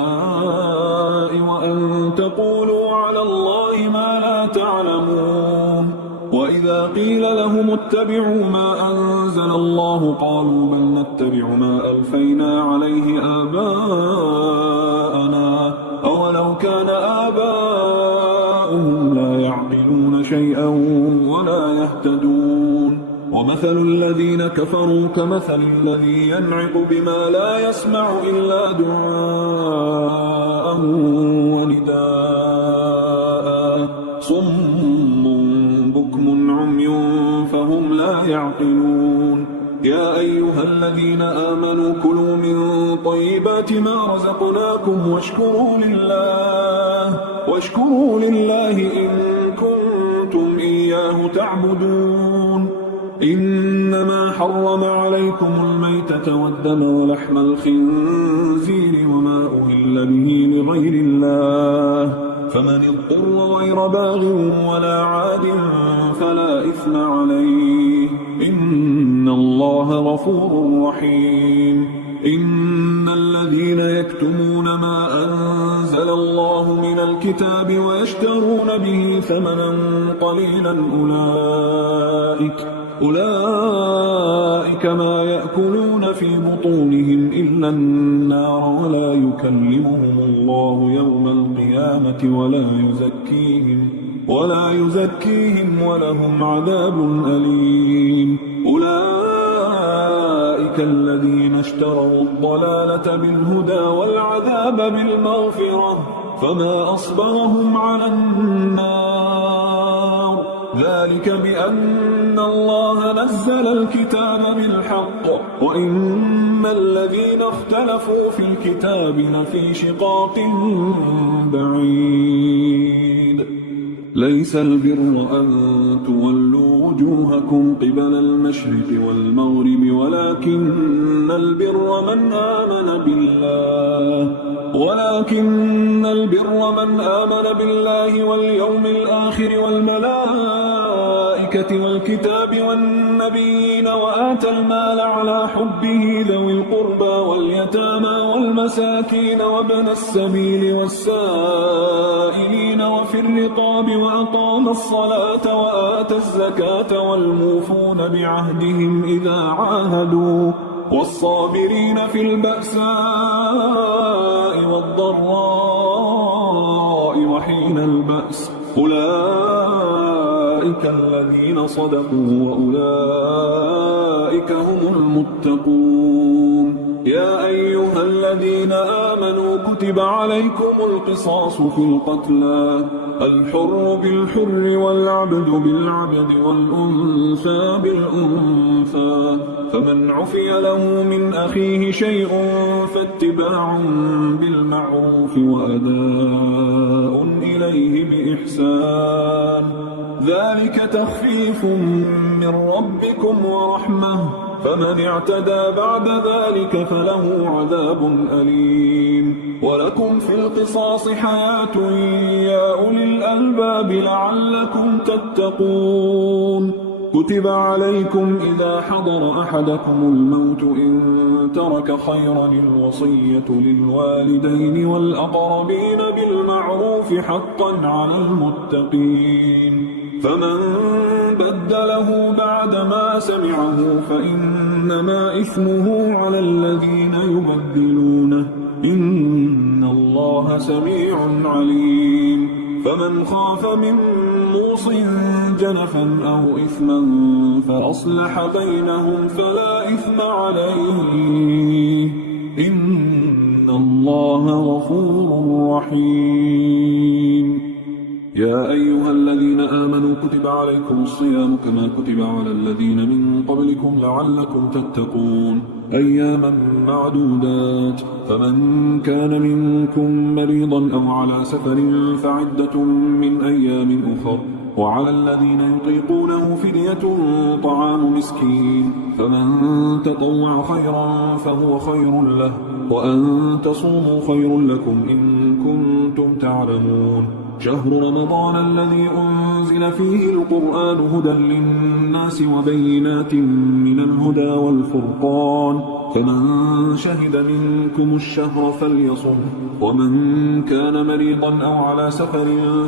وأن تقولوا على الله ما لا تعلمون وإذا قيل لهم اتبعوا ما أنزل الله قالوا بل نتبع ما ألفينا عليه آباءنا أولو كان آباؤهم لا يعقلون شيئا ولا يهتدون ومثل الذين كفروا كمثل الذي ينعق بما لا يسمع إلا دعاء ونداء صم بكم عمي فهم لا يعقلون يا أيها الذين آمنوا كلوا من طيبات ما رزقناكم واشكروا لله إن كنتم إياه تعبدون إنما حرم عليكم الميتة والدم ولحم الخنزير وما أهل به لغير الله فمن اضطر غير باغ ولا عاد فلا إثم عليه إن الله غفور رحيم إن الذين يكتمون ما أنزل الله من الكتاب ويشترون به ثمنا قليلا أولئك ما يأكلون في بطونهم إلا النار ولا يكلمهم الله يوم القيامة ولا يزكيهم ولهم عذاب أليم أولئك الذين اشتروا الضلالة بالهدى والعذاب بالمغفرة فما أصبرهم على النار ذلك بأن الله نزل الكتاب بالحق وإن الذين اختلفوا في الكتاب لفي شقاق بعيد ليس البر أن تولوا وجوهكم قبل المشرق والمغرب ولكن البر من آمن بالله واليوم الآخر والملائكة والكتاب والنبيين وآتى المال على حبه ذوي القربى واليتامى والمساكين وابن السبيل والسائلين وفي الرقاب وأقام الصلاة وآتى الزكاة والموفون بعهدهم إذا عاهدوا والصابرين في البأساء والضراء وحين البأس أولئك الذين صدقوا وأولئك هم المتقون يا أيها الذين آمنوا كتب عليكم القصاص في القتلى الحر بالحر والعبد بالعبد والأنثى بالأنثى فمن عفي له من أخيه شيء فاتباع بالمعروف وأداء إليه بإحسان ذلك تخفيف من ربكم ورحمة فمن اعتدى بعد ذلك فله عذاب أليم ولكم في القصاص حياة يا أولي الألباب لعلكم تتقون كتب عليكم إذا حضر أحدكم الموت إن ترك خيرا الوصية للوالدين والأقربين بالمعروف حقا على المتقين فمن بدله بعدما سمعه فإنما إثمه على الذين يبدلونه إن الله سميع عليم فمن خاف من موص جنفا أو إثما فأصلح بينهم فلا إثم عليه إن الله غفور رحيم. يا أيها الذين آمنوا كتب عليكم الصيام كما كتب على الذين من قبلكم لعلكم تتقون أياما معدودات، فمن كان منكم مريضا أو على سفر فعدة من أيام أخر، وعلى الذين يطيقونه فدية طعام مسكين، فمن تطوع خيرا فهو خير له، وأن تصوموا خير لكم إن كنتم تعلمون. شهر رمضان الذي أنزل فيه القرآن هدى للناس وبينات من الهدى والفرقان، فمن شهد منكم الشهر فليصم، ومن كان مريضا أو على سفر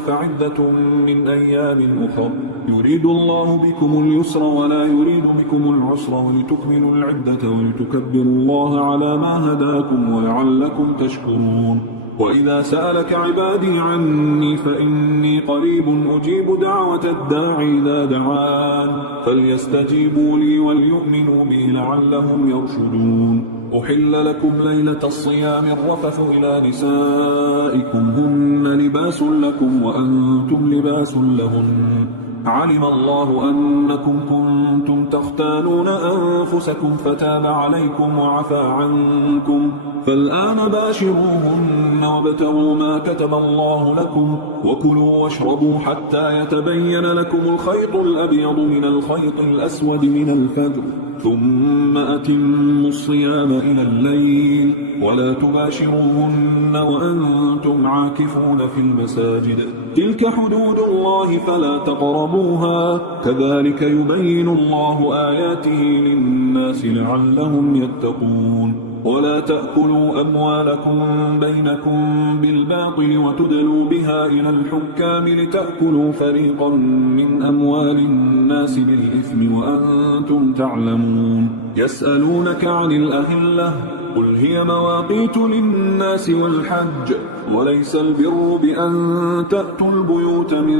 فعدة من أيام أخر، يريد الله بكم اليسر ولا يريد بكم العسر ولتكملوا العدة ولتكبروا الله على ما هداكم ولعلكم تشكرون. وإذا سألك عبادي عني فإني قريب أجيب دعوة الداعي إذا دعان، فليستجيبوا لي وليؤمنوا بي لعلهم يرشدون. أحل لكم ليلة الصيام الرفث إلى نسائكم هن لباس لكم وأنتم لباس لهن، علم الله أنكم كنتم تختانون أنفسكم فتاب عليكم وعفى عنكم، فالآن باشروهن وابتغوا ما كتب الله لكم، وكلوا واشربوا حتى يتبين لكم الخيط الأبيض من الخيط الأسود من الفجر، ثم أتموا الصيام إلى الليل، ولا تباشروهن وأنتم عاكفون في المساجد، تلك حدود الله فلا تقربوها، كذلك يبين الله آياته للناس لعلهم يتقون. ولا تأكلوا أموالكم بينكم بالباطل وتدلوا بها إلى الحكام لتأكلوا فريقا من أموال الناس بالإثم وأنتم تعلمون. يسألونك عن الأهلة قل هي مواقيت للناس والحج، وليس البر بأن تأتوا البيوت من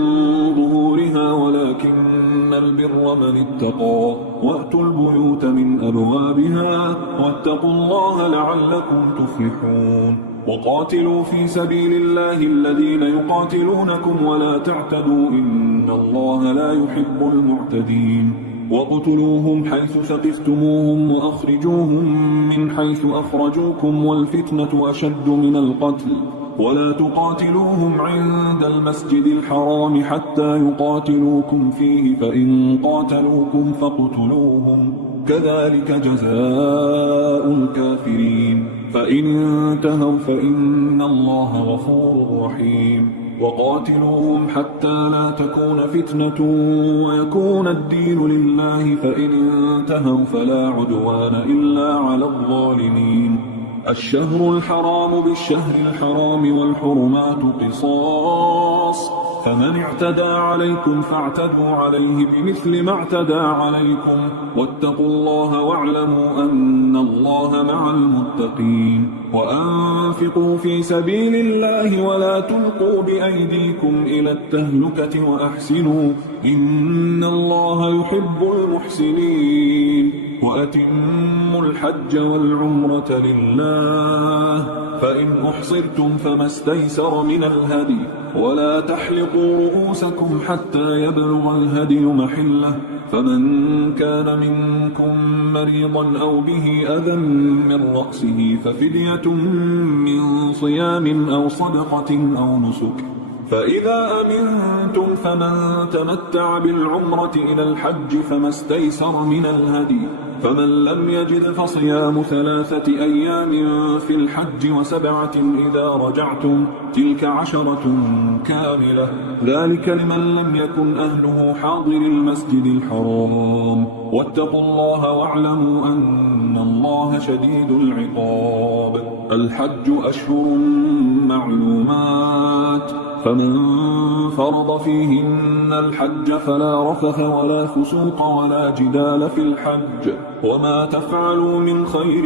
ظهورها ولكن البر من اتقى، وأتوا البيوت من أبوابها واتقوا الله لعلكم تفلحون. وقاتلوا في سبيل الله الذين يقاتلونكم ولا تعتدوا إن الله لا يحب المعتدين. وقتلوهم حيث ثقفتموهم وأخرجوهم من حيث أخرجوكم والفتنة أشد من القتل، ولا تقاتلوهم عند المسجد الحرام حتى يقاتلوكم فيه، فإن قاتلوكم فاقتلوهم، كذلك جزاء الكافرين، فإن انتهوا فإن الله غفور رحيم. وقاتلوهم حتى لا تكون فتنة ويكون الدين لله، فإن انتهوا فلا عدوان إلا على الظالمين. الشهر الحرام بالشهر الحرام والحرمات قصاص، فمن اعتدى عليكم فاعتدوا عليه بمثل ما اعتدى عليكم، واتقوا الله واعلموا أن الله مع المتقين. وأنفقوا في سبيل الله ولا تلقوا بأيديكم إلى التهلكة وأحسنوا إن الله يحب المحسنين. وأتموا الحج والعمرة لله، فإن أحصرتم فما استيسر من الهدي، ولا تحلقوا رؤوسكم حتى يبلغ الهدي محله، فمن كان منكم مريضا أو به أذى من رأسه ففدية من صيام أو صدقة أو نسك، فإذا أمنتم فمن تمتع بالعمرة إلى الحج فما استيسر من الهدي، فمن لم يجد فصيام 3 أيام في الحج و7 إذا رجعتم، تلك 10 كاملة، ذلك لمن لم يكن أهله حاضر المسجد الحرام. واتقوا الله واعلموا أن الله شديد العقاب. الحج أشهر معلومات، فمن فرض فيهن الحج فلا رفث ولا فسوق ولا جدال في الحج، وما تفعلوا من خير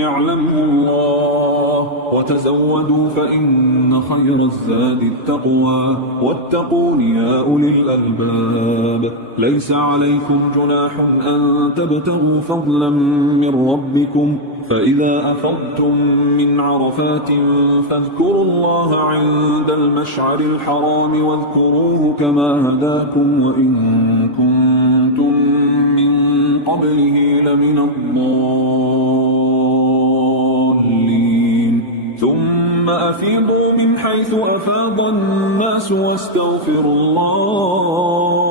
يعلمه الله، وتزودوا فإن خير الزاد التقوى واتقون يا أولي الألباب ليس عليكم جناح أن تبتغوا فضلا من ربكم فإذا أفضتم من عرفات فاذكروا الله عند المشعر الحرام واذكروه كما هداكم وإن كنتم من قبله لمن الضالين ثم أفيضوا من حيث أفاض الناس واستغفروا الله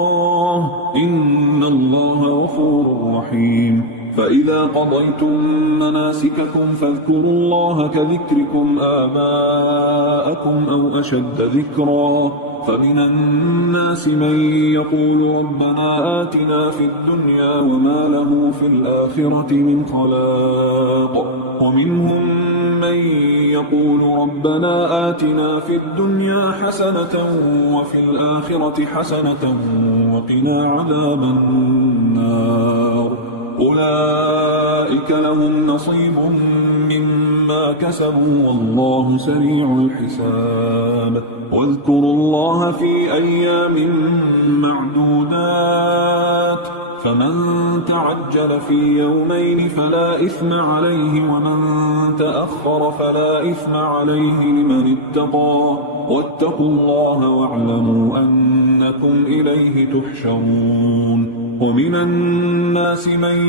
إن الله غفور رحيم فإذا قضيتم مناسككم فاذكروا الله كذكركم آباءكم أو أشد ذكرا فمن الناس من يقول ربنا آتنا في الدنيا وما له في الآخرة من خلاق ومنهم من يقول ربنا آتنا في الدنيا حسنة وفي الآخرة حسنة وقنا عذاب النار أولئك لهم نصيب مما كسبوا والله سريع الحساب واذكروا الله في أيام معدودات فمن تعجل في يومين فلا إثم عليه ومن تأخر فلا إثم عليه لمن اتقى واتقوا الله واعلموا أنكم إليه تحشرون ومن الناس من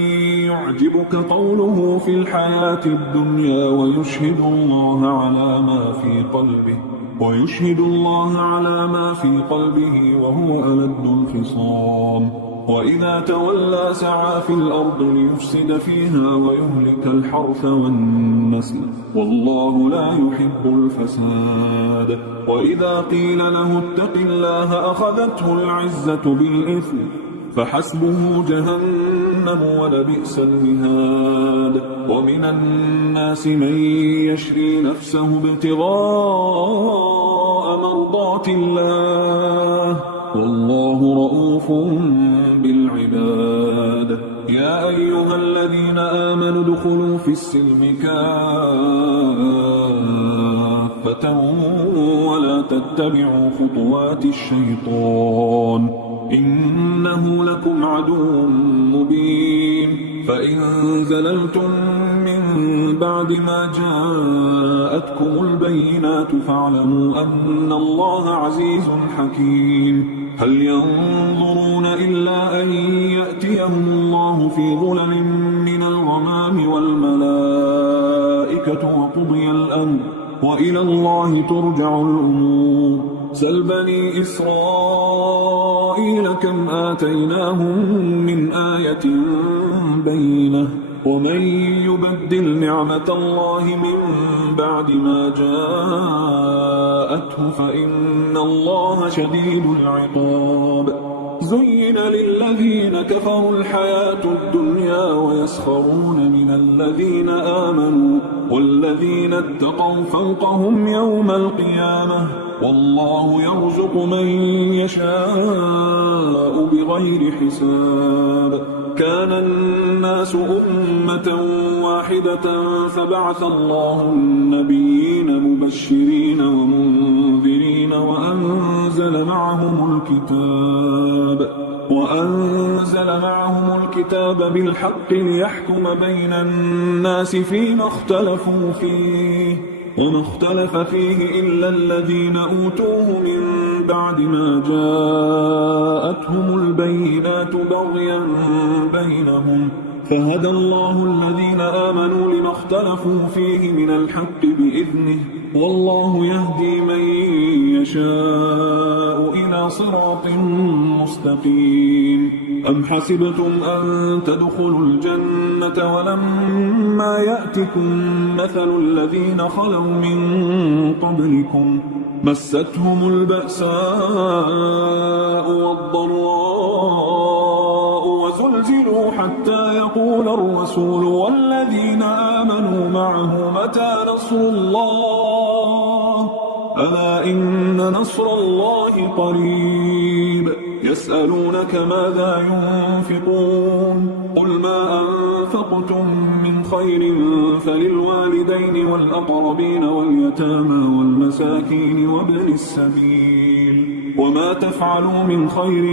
يعجبك قوله في الحياة الدنيا ويشهد الله على ما في قلبه وهو ألد الخصام وإذا تولى سعى في الأرض ليفسد فيها ويهلك الحرث والنسل والله لا يحب الفساد وإذا قيل له اتق الله أخذته العزة بالإثم فحسبه جهنم ولبئس المهاد ومن الناس من يشري نفسه ابتغاء مرضات الله والله رؤوف بالعباد يا أيها الذين آمنوا ادخلوا في السلم كافة ولا تتبعوا خطوات الشيطان إنه لكم عدو مبين فإن زللتم من بعد ما جاءتكم البينات فاعلموا أن الله عزيز حكيم هل ينظرون إلا أن يأتيهم الله في ظلل من الغمام والملائكة وقضي الأمر وإلى الله ترجع الأمور سل بني إسرائيل كم آتيناهم من آية بينة ومن يبدل نعمة الله من بعد ما جاءته فإن الله شديد العقاب زين للذين كفروا الحياة الدنيا ويسخرون من الذين آمنوا والذين اتقوا فوقهم يوم القيامة والله يرزق من يشاء بغير حساب كان الناس أمة واحدة فبعث الله النبيين مبشرين ومنذرين وأنزل معهم الكتاب بالحق ليحكم بين الناس فيما اختلفوا فيه وما اختلف فيه إلا الذين أوتوه من بعد ما جاءتهم البينات بغيا بينهم فهدى الله الذين آمنوا لما اختلفوا فيه من الحق بإذنه والله يهدي من يشاء إلى صراط مستقيم أم حسبتم أن تدخلوا الجنة ولما يأتكم مثل الذين خلوا من قبلكم مستهم البأساء والضراء وزلزلوا حتى يقول الرسول والذين آمنوا معه متى نصر الله ألا إن نصر الله قريب يسألونك ماذا ينفقون قل ما أنفقتم من خير فللوالدين والأقربين واليتامى والمساكين وابن السبيل وما تفعلوا من خير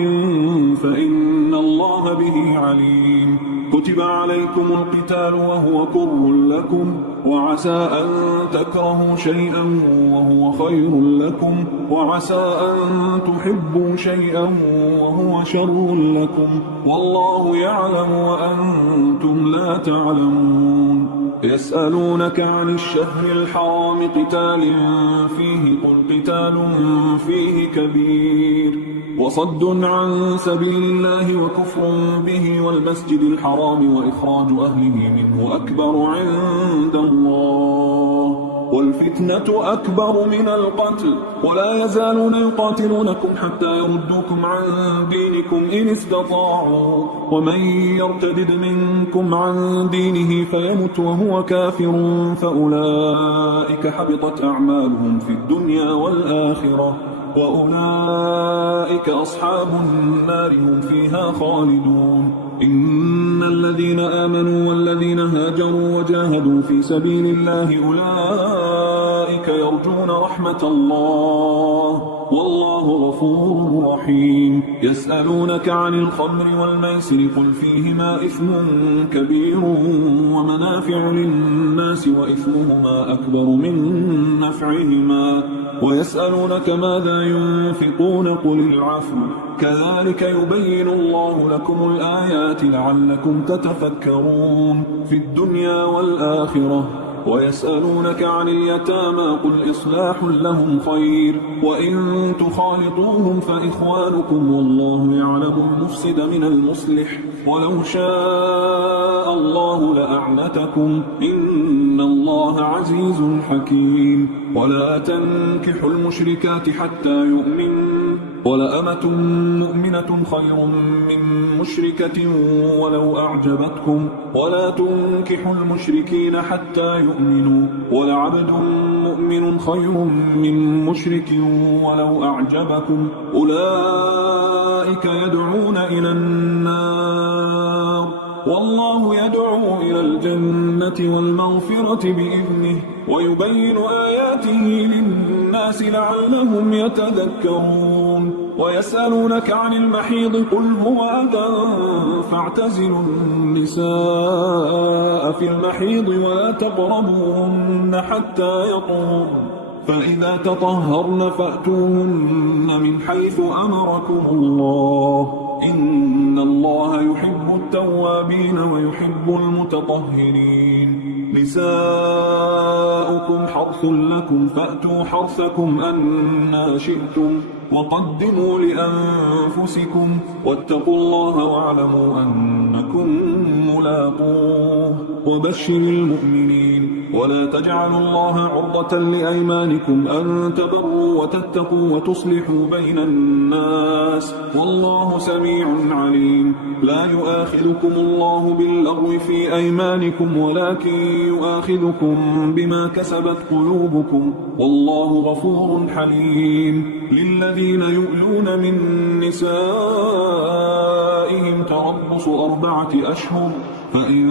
فإن الله به عليم كتب عليكم القتال وهو كره لكم وعسى أن تكرهوا شيئا وهو خير لكم وعسى أن تحبوا شيئا وهو شر لكم والله يعلم وأنتم لا تعلمون يسألونك عن الشهر الحرام قتال فيه قل قتال فيه كبير وصد عن سبيل الله وكفر به والمسجد الحرام وإخراج أهله منه أكبر عند الله والفتنة أكبر من القتل ولا يزالون يقاتلونكم حتى يردوكم عن دينكم إن استطاعوا ومن يرتدد منكم عن دينه فيمت وهو كافر فأولئك حبطت أعمالهم في الدنيا والآخرة وأولئك أصحاب النار هم فيها خالدون إن الذين آمنوا والذين هاجروا وجاهدوا في سبيل الله أولئك يرجون رحمة الله والله غفور رحيم يسألونك عن الخمر والميسر قل فيهما إثم كبير ومنافع للناس وإثمهما أكبر من نفعهما ويسألونك ماذا ينفقون قل العفو كذلك يبين الله لكم الآيات لعلكم تتفكرون في الدنيا والآخرة ويسألونك عن اليتامى قل إصلاح لهم خير وإن تخالطوهم فإخوانكم والله يعلم المفسد من المصلح ولو شاء الله لأعنتكم إن الله عزيز حكيم ولا تنكحوا المشركات حتى يؤمنوا ولأمة مؤمنة خير من مشركة ولو أعجبتكم ولا تنكحوا المشركين حتى يؤمنوا ولعبد مؤمن خير من مشرك ولو أعجبكم أولئك يدعون إلى النار والله يدعو إلى الجنة والمغفرة بإذنه ويبين آياته للناس لعلهم يتذكرون ويسألونك عن المحيض قل هو أذى فاعتزلوا النساء في المحيض ولا تقربوهن حتى يطهرن فإذا تطهرن فأتوهن من حيث أمركم الله إن الله يحب التوابين ويحب المتطهرين نساؤكم حرث لكم فأتوا حرثكم أنا شئتم وقدموا لأنفسكم واتقوا الله واعلموا أنكم ملاقوه وبشر المؤمنين ولا تجعلوا الله عرضة لأيمانكم أن تبروا وتتقوا وتصلحوا بين الناس والله سميع عليم لا يؤاخذكم الله باللغو في أيمانكم ولكن يؤاخذكم بما كسبت قلوبكم والله غفور حليم للذين يؤلون من نسائهم تربص 4 أشهر فإن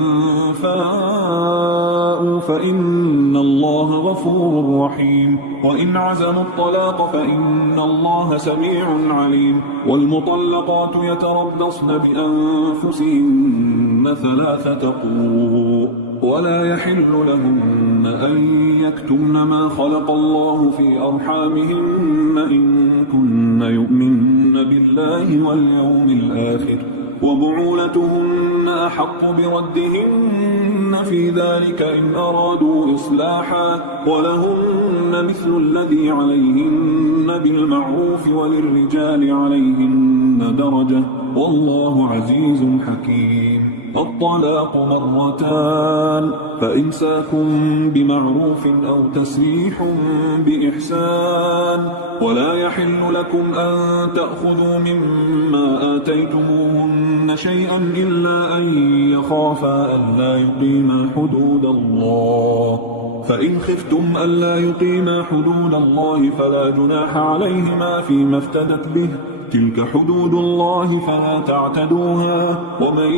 فاءوا فإن الله غفور رحيم وإن عزموا الطلاق فإن الله سميع عليم والمطلقات يتربصن بأنفسهن 3 قروء ولا يحل لهن أن يكتمن ما خلق الله في أرحامهن إن كن يؤمن بالله واليوم الآخر وبعولتهن أحق بردهن في ذلك إن أرادوا إصلاحا ولهن مثل الذي عليهن بالمعروف وللرجال عليهن درجة والله عزيز حكيم الطلاق 2 فإمساكم بمعروف أو تسريح بإحسان ولا يحل لكم أن تأخذوا مما آتيتموهن شيئا إلا أن يخافا ألا يقيما حدود الله فإن خفتم ألا يقيما حدود الله فلا جناح عليهما فيما افتدت به تلك حدود الله فلا تعتدوها ومن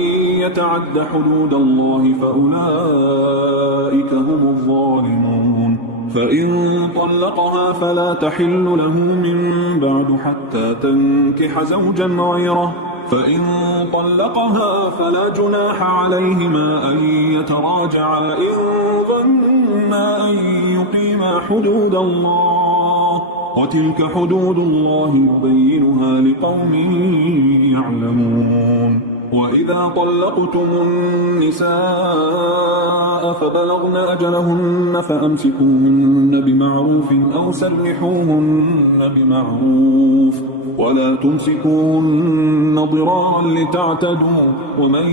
يتعد حدود الله فأولئك هم الظالمون فإن طلقها فلا تحل له من بعد حتى تنكح زوجا غيره فإن طلقها فلا جناح عليهما أن يتراجعا إن ظنا أن يقيما حدود الله وتلك حدود الله يبينها لقوم يعلمون وإذا طلقتم النساء فبلغن أجلهن فأمسكوهن بمعروف أو سرحوهن بمعروف ولا تمسكوهن ضرارا لتعتدوا ومن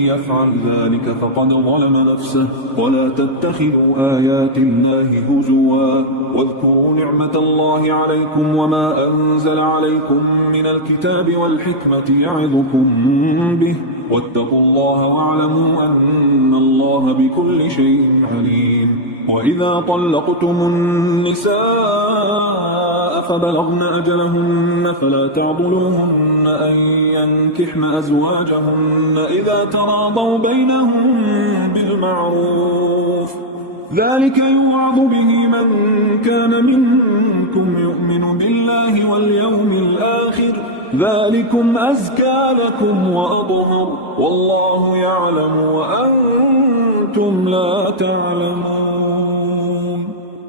يفعل ذلك فقد ظلم نفسه ولا تتخذوا آيات الله هزوا واذكروا نعمة الله عليكم وما أنزل عليكم من الكتاب والحكمة يعظكم به واتقوا الله واعلموا أن الله بكل شيء عليم وإذا طلقتم النساء فبلغن أجلهن فلا تعضلوهن أن ينكحن أزواجهن إذا تراضوا بينهم بالمعروف ذلك يوعظ به من كان منكم يؤمن بالله واليوم الآخر ذلكم أزكى لكم وأطهر والله يعلم وأنتم لا تعلمون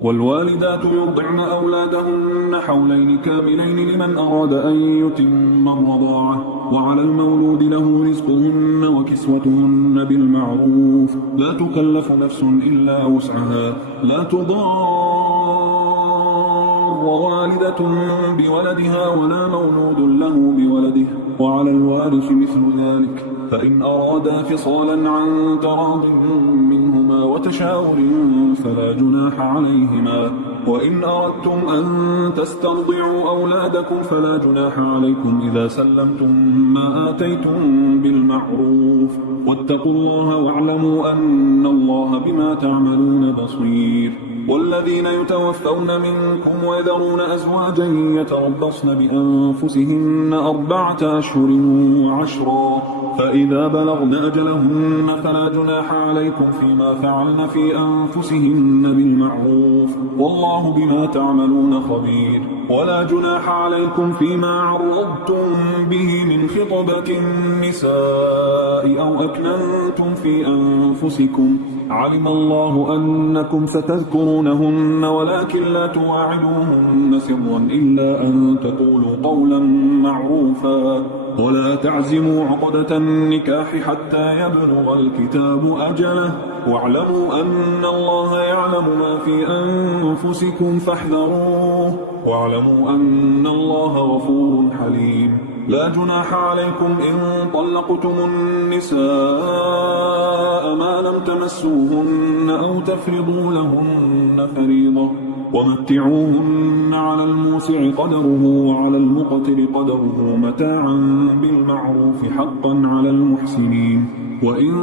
والوالدات يرضعن أولادهن حولين كاملين لمن أراد أن يتم الرضاعة وعلى المولود له رزقهن وكسوتهن بالمعروف لا تكلف نفس إلا وسعها لا تضار والدة بولدها ولا مولود له بولده وعلى الوارث مثل ذلك فإن أرادا فصالا عن تراض منهما وتشاور فلا جناح عليهما وإن أردتم أن تسترضعوا أولادكم فلا جناح عليكم إذا سلمتم ما آتيتم بالمعروف واتقوا الله واعلموا أن الله بما تعملون بصير والذين يتوفون منكم ويذرون أزواجا يتربصن بأنفسهن 4 أشهر وعشرا فإذا بلغن أجلهن فلا جناح عليكم فيما فعلن في أنفسهن بالمعروف والله بما تعملون خبير ولا جناح عليكم فيما عرضتم به من خطبة النساء أو أكننتم في أنفسكم علم الله أنكم ستذكرونهن ولكن لا تواعدوهن سرا إلا أن تقولوا قولا معروفا ولا تعزموا عقدة النكاح حتى يبلغ الكتاب أجله واعلموا أن الله يعلم ما في أنفسكم فاحذروه واعلموا أن الله غفور حليم لا جناح عليكم إن طلقتم النساء ما لم تمسوهن أو تفرضوا لهن فريضة ومتعوهن على الموسع قدره وعلى المقتر قدره متاعا بالمعروف حقا على المحسنين وإن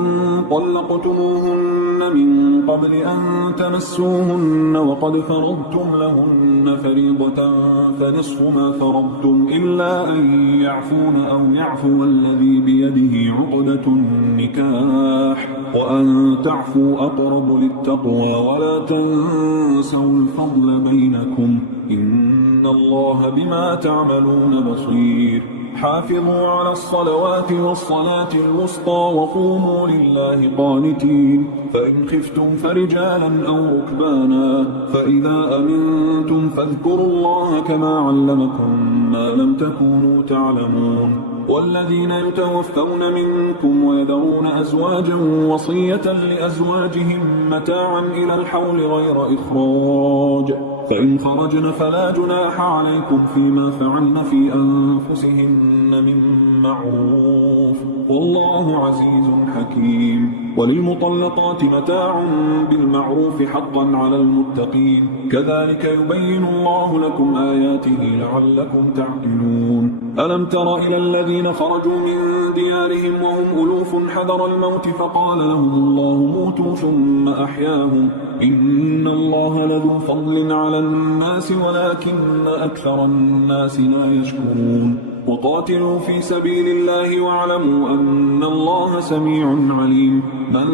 طلقتموهن من قبل أن تمسوهن وقد فرضتم لهن فريضة فنصف ما فرضتم إلا أن يعفون أو يعفو الذي بيده عقدة النكاح وأن تعفوا أقرب للتقوى ولا تنسوا الفضل بينكم إن الله بما تعملون بصير حافظوا على الصلوات والصلاة الوسطى وقوموا لله قانتين فإن خفتم فرجالا أو ركبانا فإذا أمنتم فاذكروا الله كما علمكم ما لم تكونوا تعلمون والذين يتوفون منكم ويذرون أزواجا وصية لأزواجهم متاعا إلى الحول غير إخراج فإن خرجن فلا جناح عليكم فيما فعلن في أنفسهن من معروف والله عزيز حكيم وللمطلقات متاع بالمعروف حقا على المتقين كذلك يبين الله لكم آياته لعلكم تعقلون ألم تر إلى الذين خرجوا من ديارهم وهم ألوف حذر الموت فقال لهم الله موتوا ثم أحياهم إن الله لذو فضل على الناس ولكن أكثر الناس لا يشكرون وقاتلوا في سبيل الله واعلموا أن الله سميع عليم. من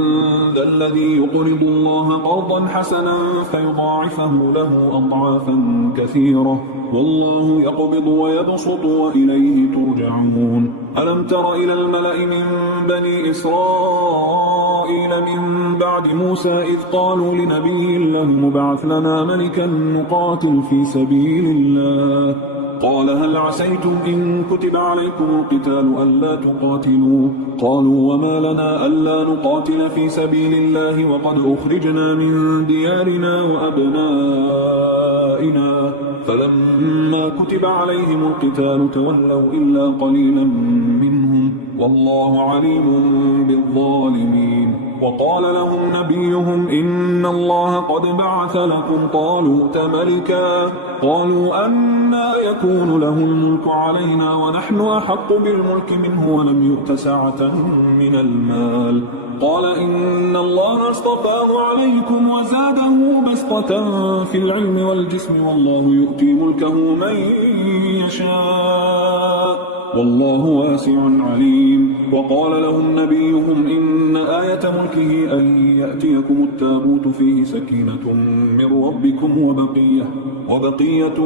ذا الذي يقرض الله قرضا حسنا فيضاعفه له أضعافا كثيرة والله يقبض ويبسط وإليه ترجعون. ألم تر إلى الملأ من بني إسرائيل من بعد موسى إذ قالوا لنبي الله مبعث لنا ملكا نقاتل في سبيل الله قال هل عسيتم إن كتب عليكم القتال ألا تقاتلوا قالوا وما لنا ألا نقاتل في سبيل الله وقد أخرجنا من ديارنا وأبنائنا فلما كتب عليهم القتال تولوا إلا قليلا منهم والله عليم بالظالمين. وقال لهم نبيهم إن الله قد بعث لكم طالوت ملكا قالوا أنى يكون له الملك علينا ونحن أحق بالملك منه ولم يؤت سعة من المال قال إن الله اصطفاه عليكم وزاده بسطة في العلم والجسم والله يؤتي ملكه من يشاء والله واسع عليم. وقال لهم نبيهم إن آية ملكه أن يأتيكم التابوت فيه سكينة من ربكم وبقية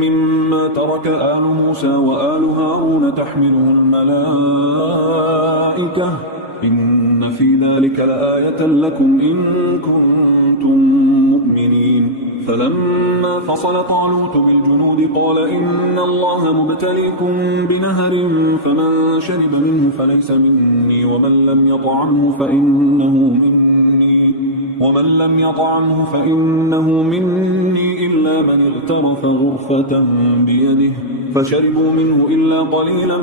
مما ترك آل موسى وآل هارون تحمله الملائكة إن في ذلك لآية لكم إن كنتم مؤمنين. فلما فصل طالوت بالجنود قال إن الله مبتليكم بنهر فمن شرب منه فليس مني ومن لم يطعمه فإنه مني إلا من اغترف غرفة بيده فشربوا منه إلا قليلا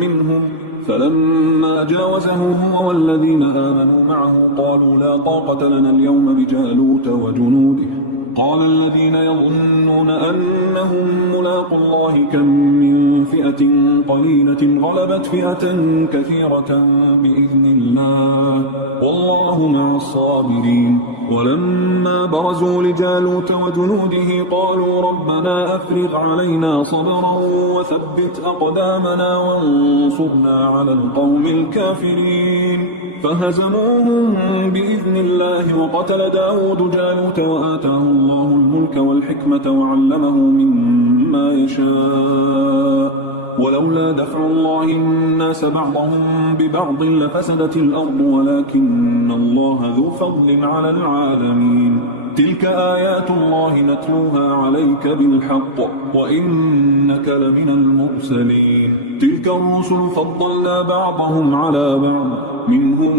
منهم فلما جاوزه هو والذين آمنوا معه قالوا لا طاقة لنا اليوم بجالوت وجنوده قال الذين يظنون أنهم ملاقوا الله كم من فئة قليلة غلبت فئة كثيرة بإذن الله والله مع الصابرين. ولما برزوا لجالوت وجنوده قالوا ربنا أفرغ علينا صبرا وثبت أقدامنا وانصرنا على القوم الكافرين فهزموهم بإذن الله. وقتل داود جالوت وآتاه الله الملك والحكمة وعلمه مما يشاء ولولا دفع الله الناس بعضهم ببعض لفسدت الأرض ولكن الله ذو فضل على العالمين. تلك آيات الله نتلوها عليك بالحق وإنك لمن المرسلين. تلك الرسل فضلنا بعضهم على بعض منهم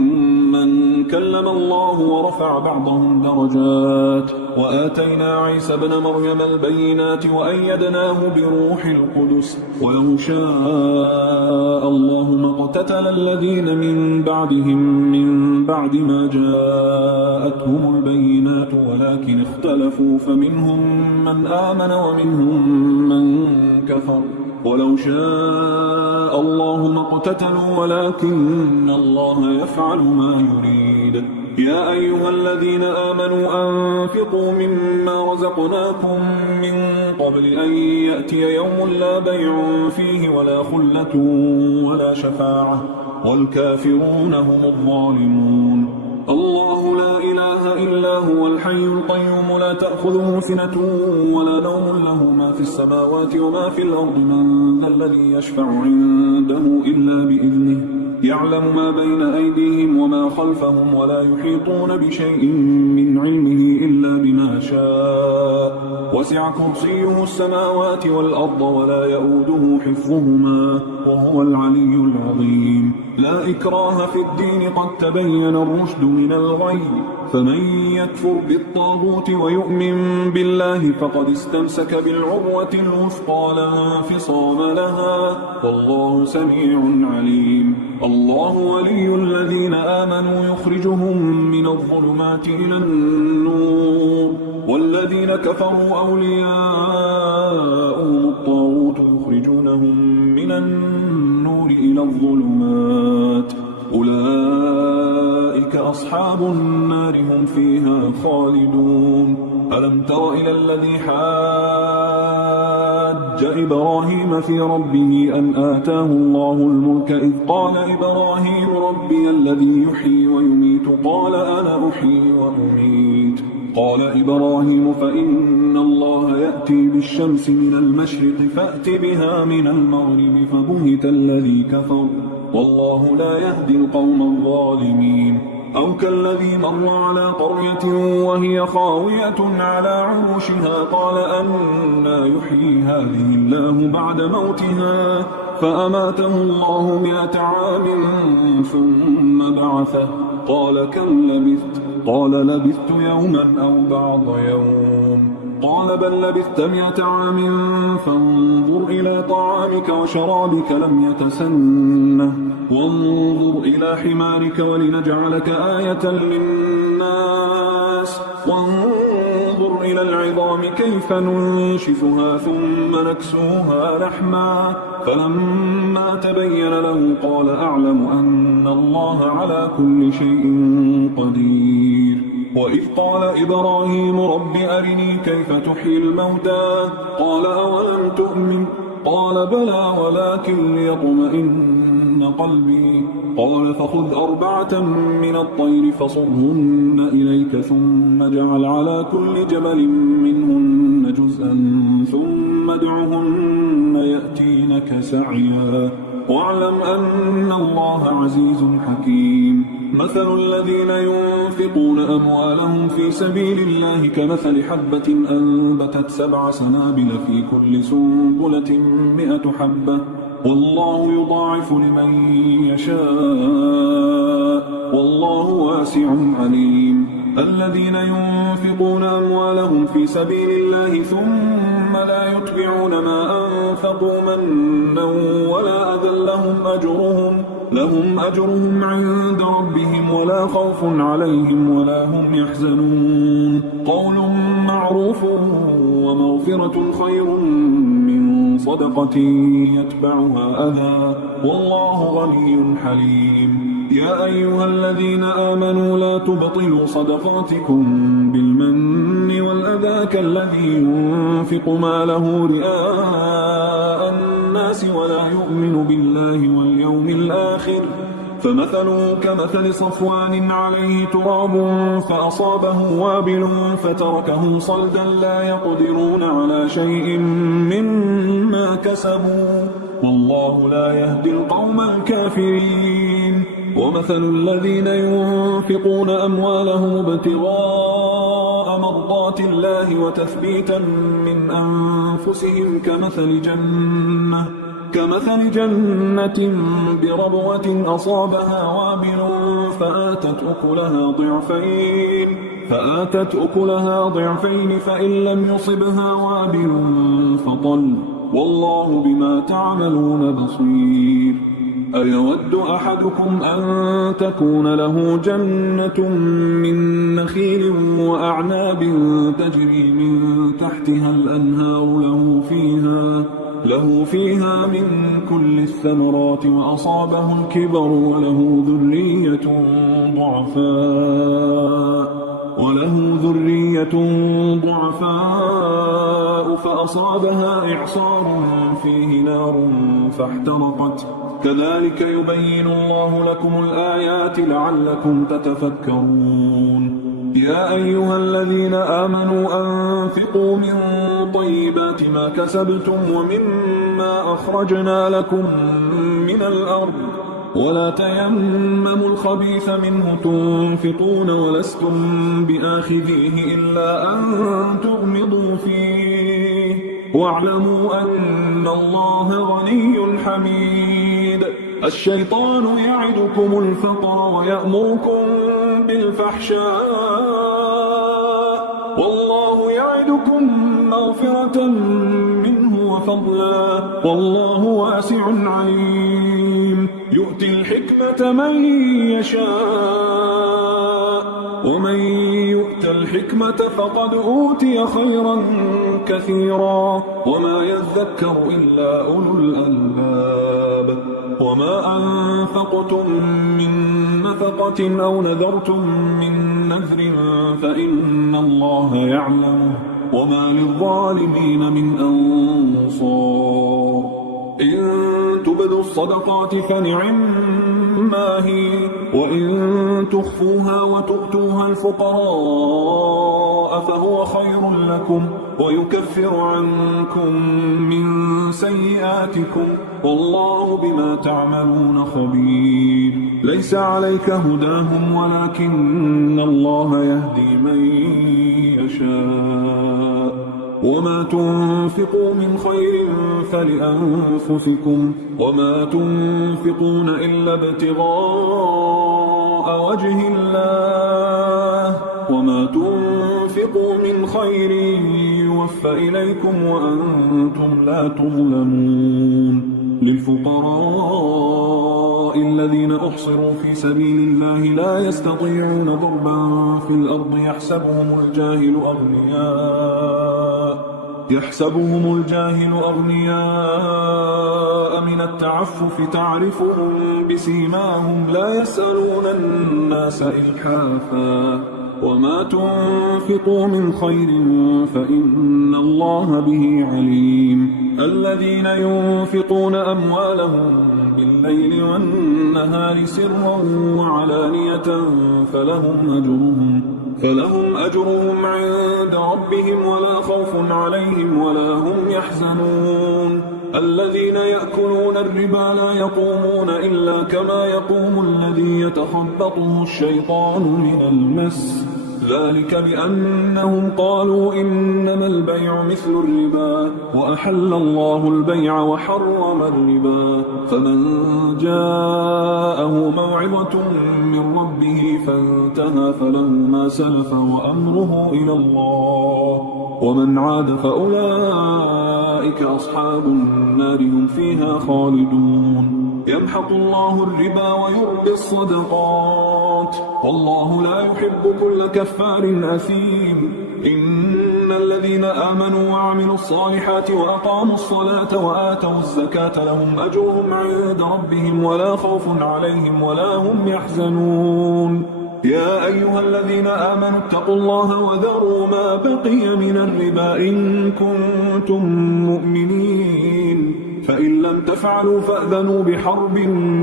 من كلم الله ورفع بعضهم درجات وآتينا عيسى ابن مريم البينات وأيدناه بروح القدس ولو شاء الله ما اقتتل الذين من بعدهم من بعد ما جاءتهم البينات ولكن اختلفوا فمنهم من آمن ومنهم من كفر ولو شاء الله ما اقتتلوا ولكن الله يفعل ما يريد. يا أيها الذين آمنوا أنفقوا مما رزقناكم من قبل أن يأتي يوم لا بيع فيه ولا خلة ولا شفاعة والكافرون هم الظالمون. الله لا إله إلا هو الحي القيوم لا تأخذه سنة ولا نوم له ما في السماوات وما في الأرض من ذا الذي يشفع عنده إلا بإذنه يعلم ما بين أيديهم وما خلفهم ولا يحيطون بشيء من علمه إلا بما شاء وسع كرسيه السماوات والأرض ولا يؤوده حفظهما وهو العلي العظيم. لا إكراه في الدين قد تبين الرشد من الغي فمن يكفر بالطاغوت ويؤمن بالله فقد استمسك بالعروة الوثقى لا انفصام لها والله سميع عليم. الله ولي الذين آمنوا يخرجهم من الظلمات إلى النور والذين كفروا أولياؤهم الطاغوت يخرجونهم من النور إلى الظلمات أولئك أصحاب النار هم فيها خالدون. ألم تر إلى الذي حاج إبراهيم في ربه أن آتاه الله الملك إذ قال إبراهيم ربي الذي يحيي ويميت قال أنا أحيي وأميت قال إبراهيم فإن الله يأتي بالشمس من المشرق فأت بها من المغرب فبهت الذي كفر والله لا يهدي القوم الظالمين أو كالذي مر على قرية وهي خاوية على عروشها قال أنى يحيي هذه الله بعد موتها فأماته الله 100 عام ثم بعثه قال كم لبثت قال لبثت يوما أو بعض يوم قال بل لبثت 100 عام فانظر إلى طعامك وشرابك لم يتسنه وانظر إلى حمارك ولنجعلك آية للناس وانظر إلى العظام كيف ننشفها ثم نكسوها لحما فلما تبين له قال أعلم أن الله على كل شيء قدير وإذ قال إبراهيم رب أرني كيف تحيي الموتى قال أولم تؤمن قال بلى ولكن ليطمئن قلبي قال فخذ 4 من الطير فصرهن إليك ثم اجعل على كل جبل منهن جزءا ثم ادعهن يأتينك سعيا واعلم أن الله عزيز حكيم مثل الذين ينفقون أموالهم في سبيل الله كمثل حبة أنبتت 7 سنابل في كل سنبلة 100 حبة والله يضاعف لمن يشاء والله واسع عليم الذين ينفقون أموالهم في سبيل الله ثم لا يتبعون ما أنفقوا منا ولا أذى لهم أجرهم عند ربهم ولا خوف عليهم ولا هم يحزنون قول معروف ومغفرة خير من صدقة يتبعها أذى والله غني حليم يا أيها الذين آمنوا لا تبطلوا صدقاتكم بالمن والأذى كالذي ينفق ماله رئاء الناس ولا يؤمن بالله واليوم الآخر فمثله كمثل صفوان عليه تراب فأصابه وابل فتركه صلدا لا يقدرون على شيء مما كسبوا والله لا يهدي القوم الكافرين ومثل الذين ينفقون أموالهم ابتغاء مرضات الله وتثبيتا من أنفسهم كمثل جنة بربوة أصابها وابل فآتت أكلها ضعفين فإن لم يصبها وابل فطل والله بما تعملون بصير أيود أحدكم أن تكون له جنة من نخيل وأعناب تجري من تحتها الأنهار له فيها من كل الثمرات وأصابه الكبر وله ذرية ضعفاء فأصابها إعصار فيه نار فاحترقت كذلك يبين الله لكم الآيات لعلكم تتفكرون يا أيها الذين آمنوا أنفقوا من طيبات ما كسبتم ومما أخرجنا لكم من الأرض ولا تيمموا الخبيث منه تنفقون ولستم بآخذيه إلا أن تغمضوا فيه واعلموا أن الله غني حميد الشيطان يعدكم الفقر ويأمركم بالفحشاء والله يعدكم مغفرة منه وفضلا والله واسع عليم يؤتي الحكمة من يشاء ومن يؤت الحكمة فقد أوتي خيرا كثيرا وما يذكر إلا أولو الألباب وما أنفقتم من نفقة أو نذرتم من نذر فإن الله يعلمه وما للظالمين من أنصار إن تبدوا الصدقات فنعما هي وإن تخفوها وتؤتوها الفقراء فهو خير لكم ويكفر عنكم من سيئاتكم والله بما تعملون خبير ليس عليك هداهم ولكن الله يهدي من يشاء وما تنفقوا من خير فلأنفسكم وما تنفقون إلا ابتغاء وجه الله وما تنفقوا من خير يوفى إليكم وأنتم لا تظلمون للفقراء الذين أحصروا في سبيل الله لا يستطيعون ضربا في الأرض يحسبهم الجاهل أغنياء من التعفف تعرفهم بسيماهم لا يسألون الناس إلحافا وما تنفقوا من خير فإن الله به عليم الذين ينفقون أموالهم بالليل والنهار سرا وعلانية فلهم أجرهم عند ربهم ولا خوف عليهم ولا هم يحزنون الذين يأكلون الربا لا يقومون إلا كما يقوم الذي يتخبطه الشيطان من المس ذلك بأنهم قالوا إنما البيع مثل الربا وأحل الله البيع وحرم الربا فمن جاءه موعظة من ربه فانتهى فله ما سلف وأمره إلى الله ومن عاد فأولئك أصحاب النار هم فيها خالدون يمحق الله الربا ويربي الصدقات والله لا يحب كل كفار أثيم إن الذين آمنوا وعملوا الصالحات وأقاموا الصلاة وآتوا الزكاة لهم أجرهم عند ربهم ولا خوف عليهم ولا هم يحزنون يا أيها الذين آمنوا اتقوا الله وذروا ما بقي من الربا إن كنتم مؤمنين فإن لم تفعلوا فأذنوا بحرب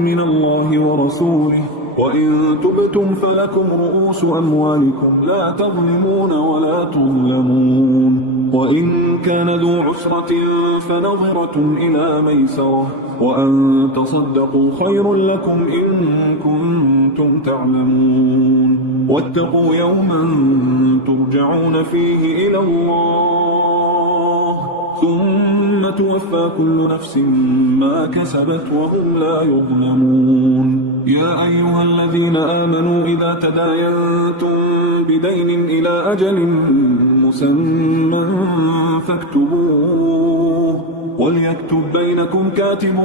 من الله ورسوله وإن تبتم فلكم رؤوس أموالكم لا تظلمون ولا تظلمون وإن كان ذو عسرة فنظرة إلى ميسرة وأن تصدقوا خير لكم إن كنتم تعلمون واتقوا يوما ترجعون فيه إلى الله ثم توفى كل نفس ما كسبت وهم لا يظلمون يا أيها الذين آمنوا إذا تداينتم بدين إلى أجل مسمى فاكتبوه وليكتب بينكم كاتب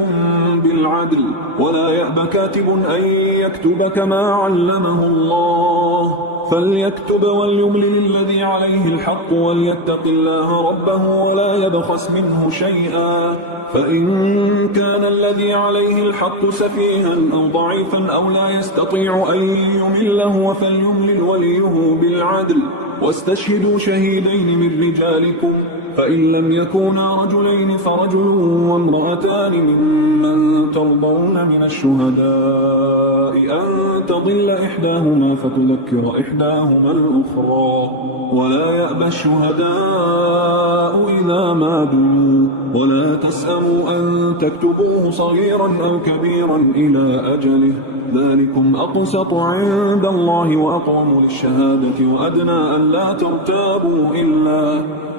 بالعدل ولا يأب كاتب أن يكتب كما علمه الله فليكتب وليملل الذي عليه الحق وليتق الله ربه ولا يبخس منه شيئا فإن كان الذي عليه الحق سفيها أو ضعيفا أو لا يستطيع أن يمله فليملل وليه بالعدل واستشهدوا شهيدين من رجالكم فإن لم يكونا رجلين فرجل وامرأتان ممن ترضون من الشهداء أن تضل إحداهما فتذكر إحداهما الأخرى ولا يأبى الشهداء إذا ما دعوا ولا تسأموا أن تكتبوه صغيرا أو كبيرا إلى أجله ذلكم أقسط عند الله وأقوم للشهادة وأدنى أن لا ترتابوا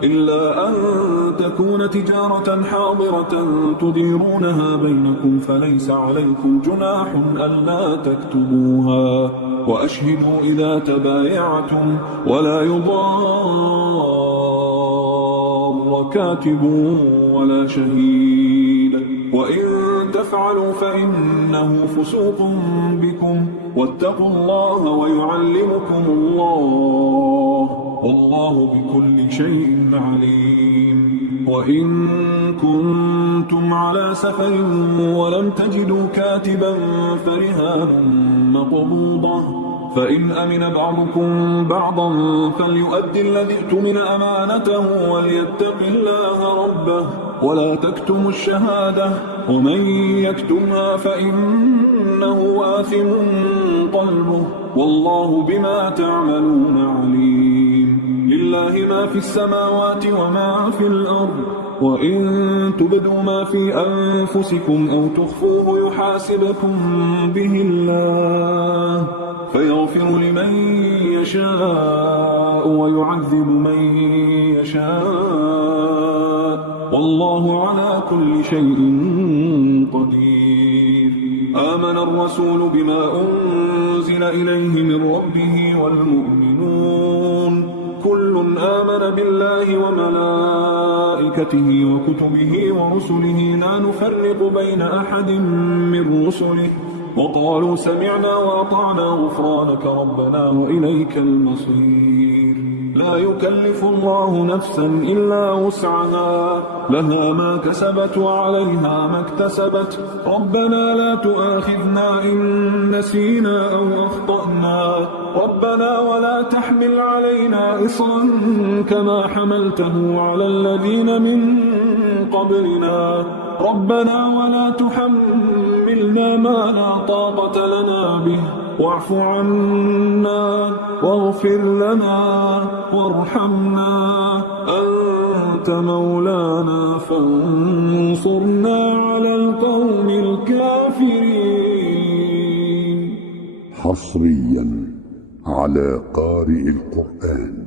إلا أن تكون تجارة حاضرة تديرونها بينكم فليس عليكم جناح ألا تكتبوها وأشهدوا إذا تبايعتم ولا يضار كاتب ولا شهيد وإن تفعلوا فإنه فسوق بكم واتقوا الله ويعلمكم الله والله بكل شيء عليم وإن كنتم على سفر ولم تجدوا كاتبا فرهان مقبوضة فإن أمن بعضكم بعضا فليؤدي الذي اؤتمن أمانته وليتق الله ربه ولا تكتموا الشهادة ومن يكتمها فإنه آثم قلبه والله بما تعملون عليم. لله ما في السماوات وما في الأرض وإن تبدوا ما في أنفسكم أو تخفوه يحاسبكم به الله فيغفر لمن يشاء ويعذب من يشاء والله على كل شيء قدير. آمن الرسول بما أنزل إليه من ربه والمؤمنون كل آمن بالله وملائكته وكتبه ورسله لا نفرق بين أحد من رسله وقالوا سمعنا وأطعنا غفرانك ربنا وإليك المصير. لا يكلف الله نفسا إلا وسعها لها ما كسبت وعليها ما اكتسبت ربنا لا تؤاخذنا إن نسينا أو أخطأنا ربنا ولا تحمل علينا إصرا كما حملته على الذين من قبلنا ربنا ولا تحملنا ما لا طاقة لنا به واعف عنا واغفر لنا وارحمنا أنت مولانا فانصرنا على القوم الكافرين. حصريا على قارئ القرآن.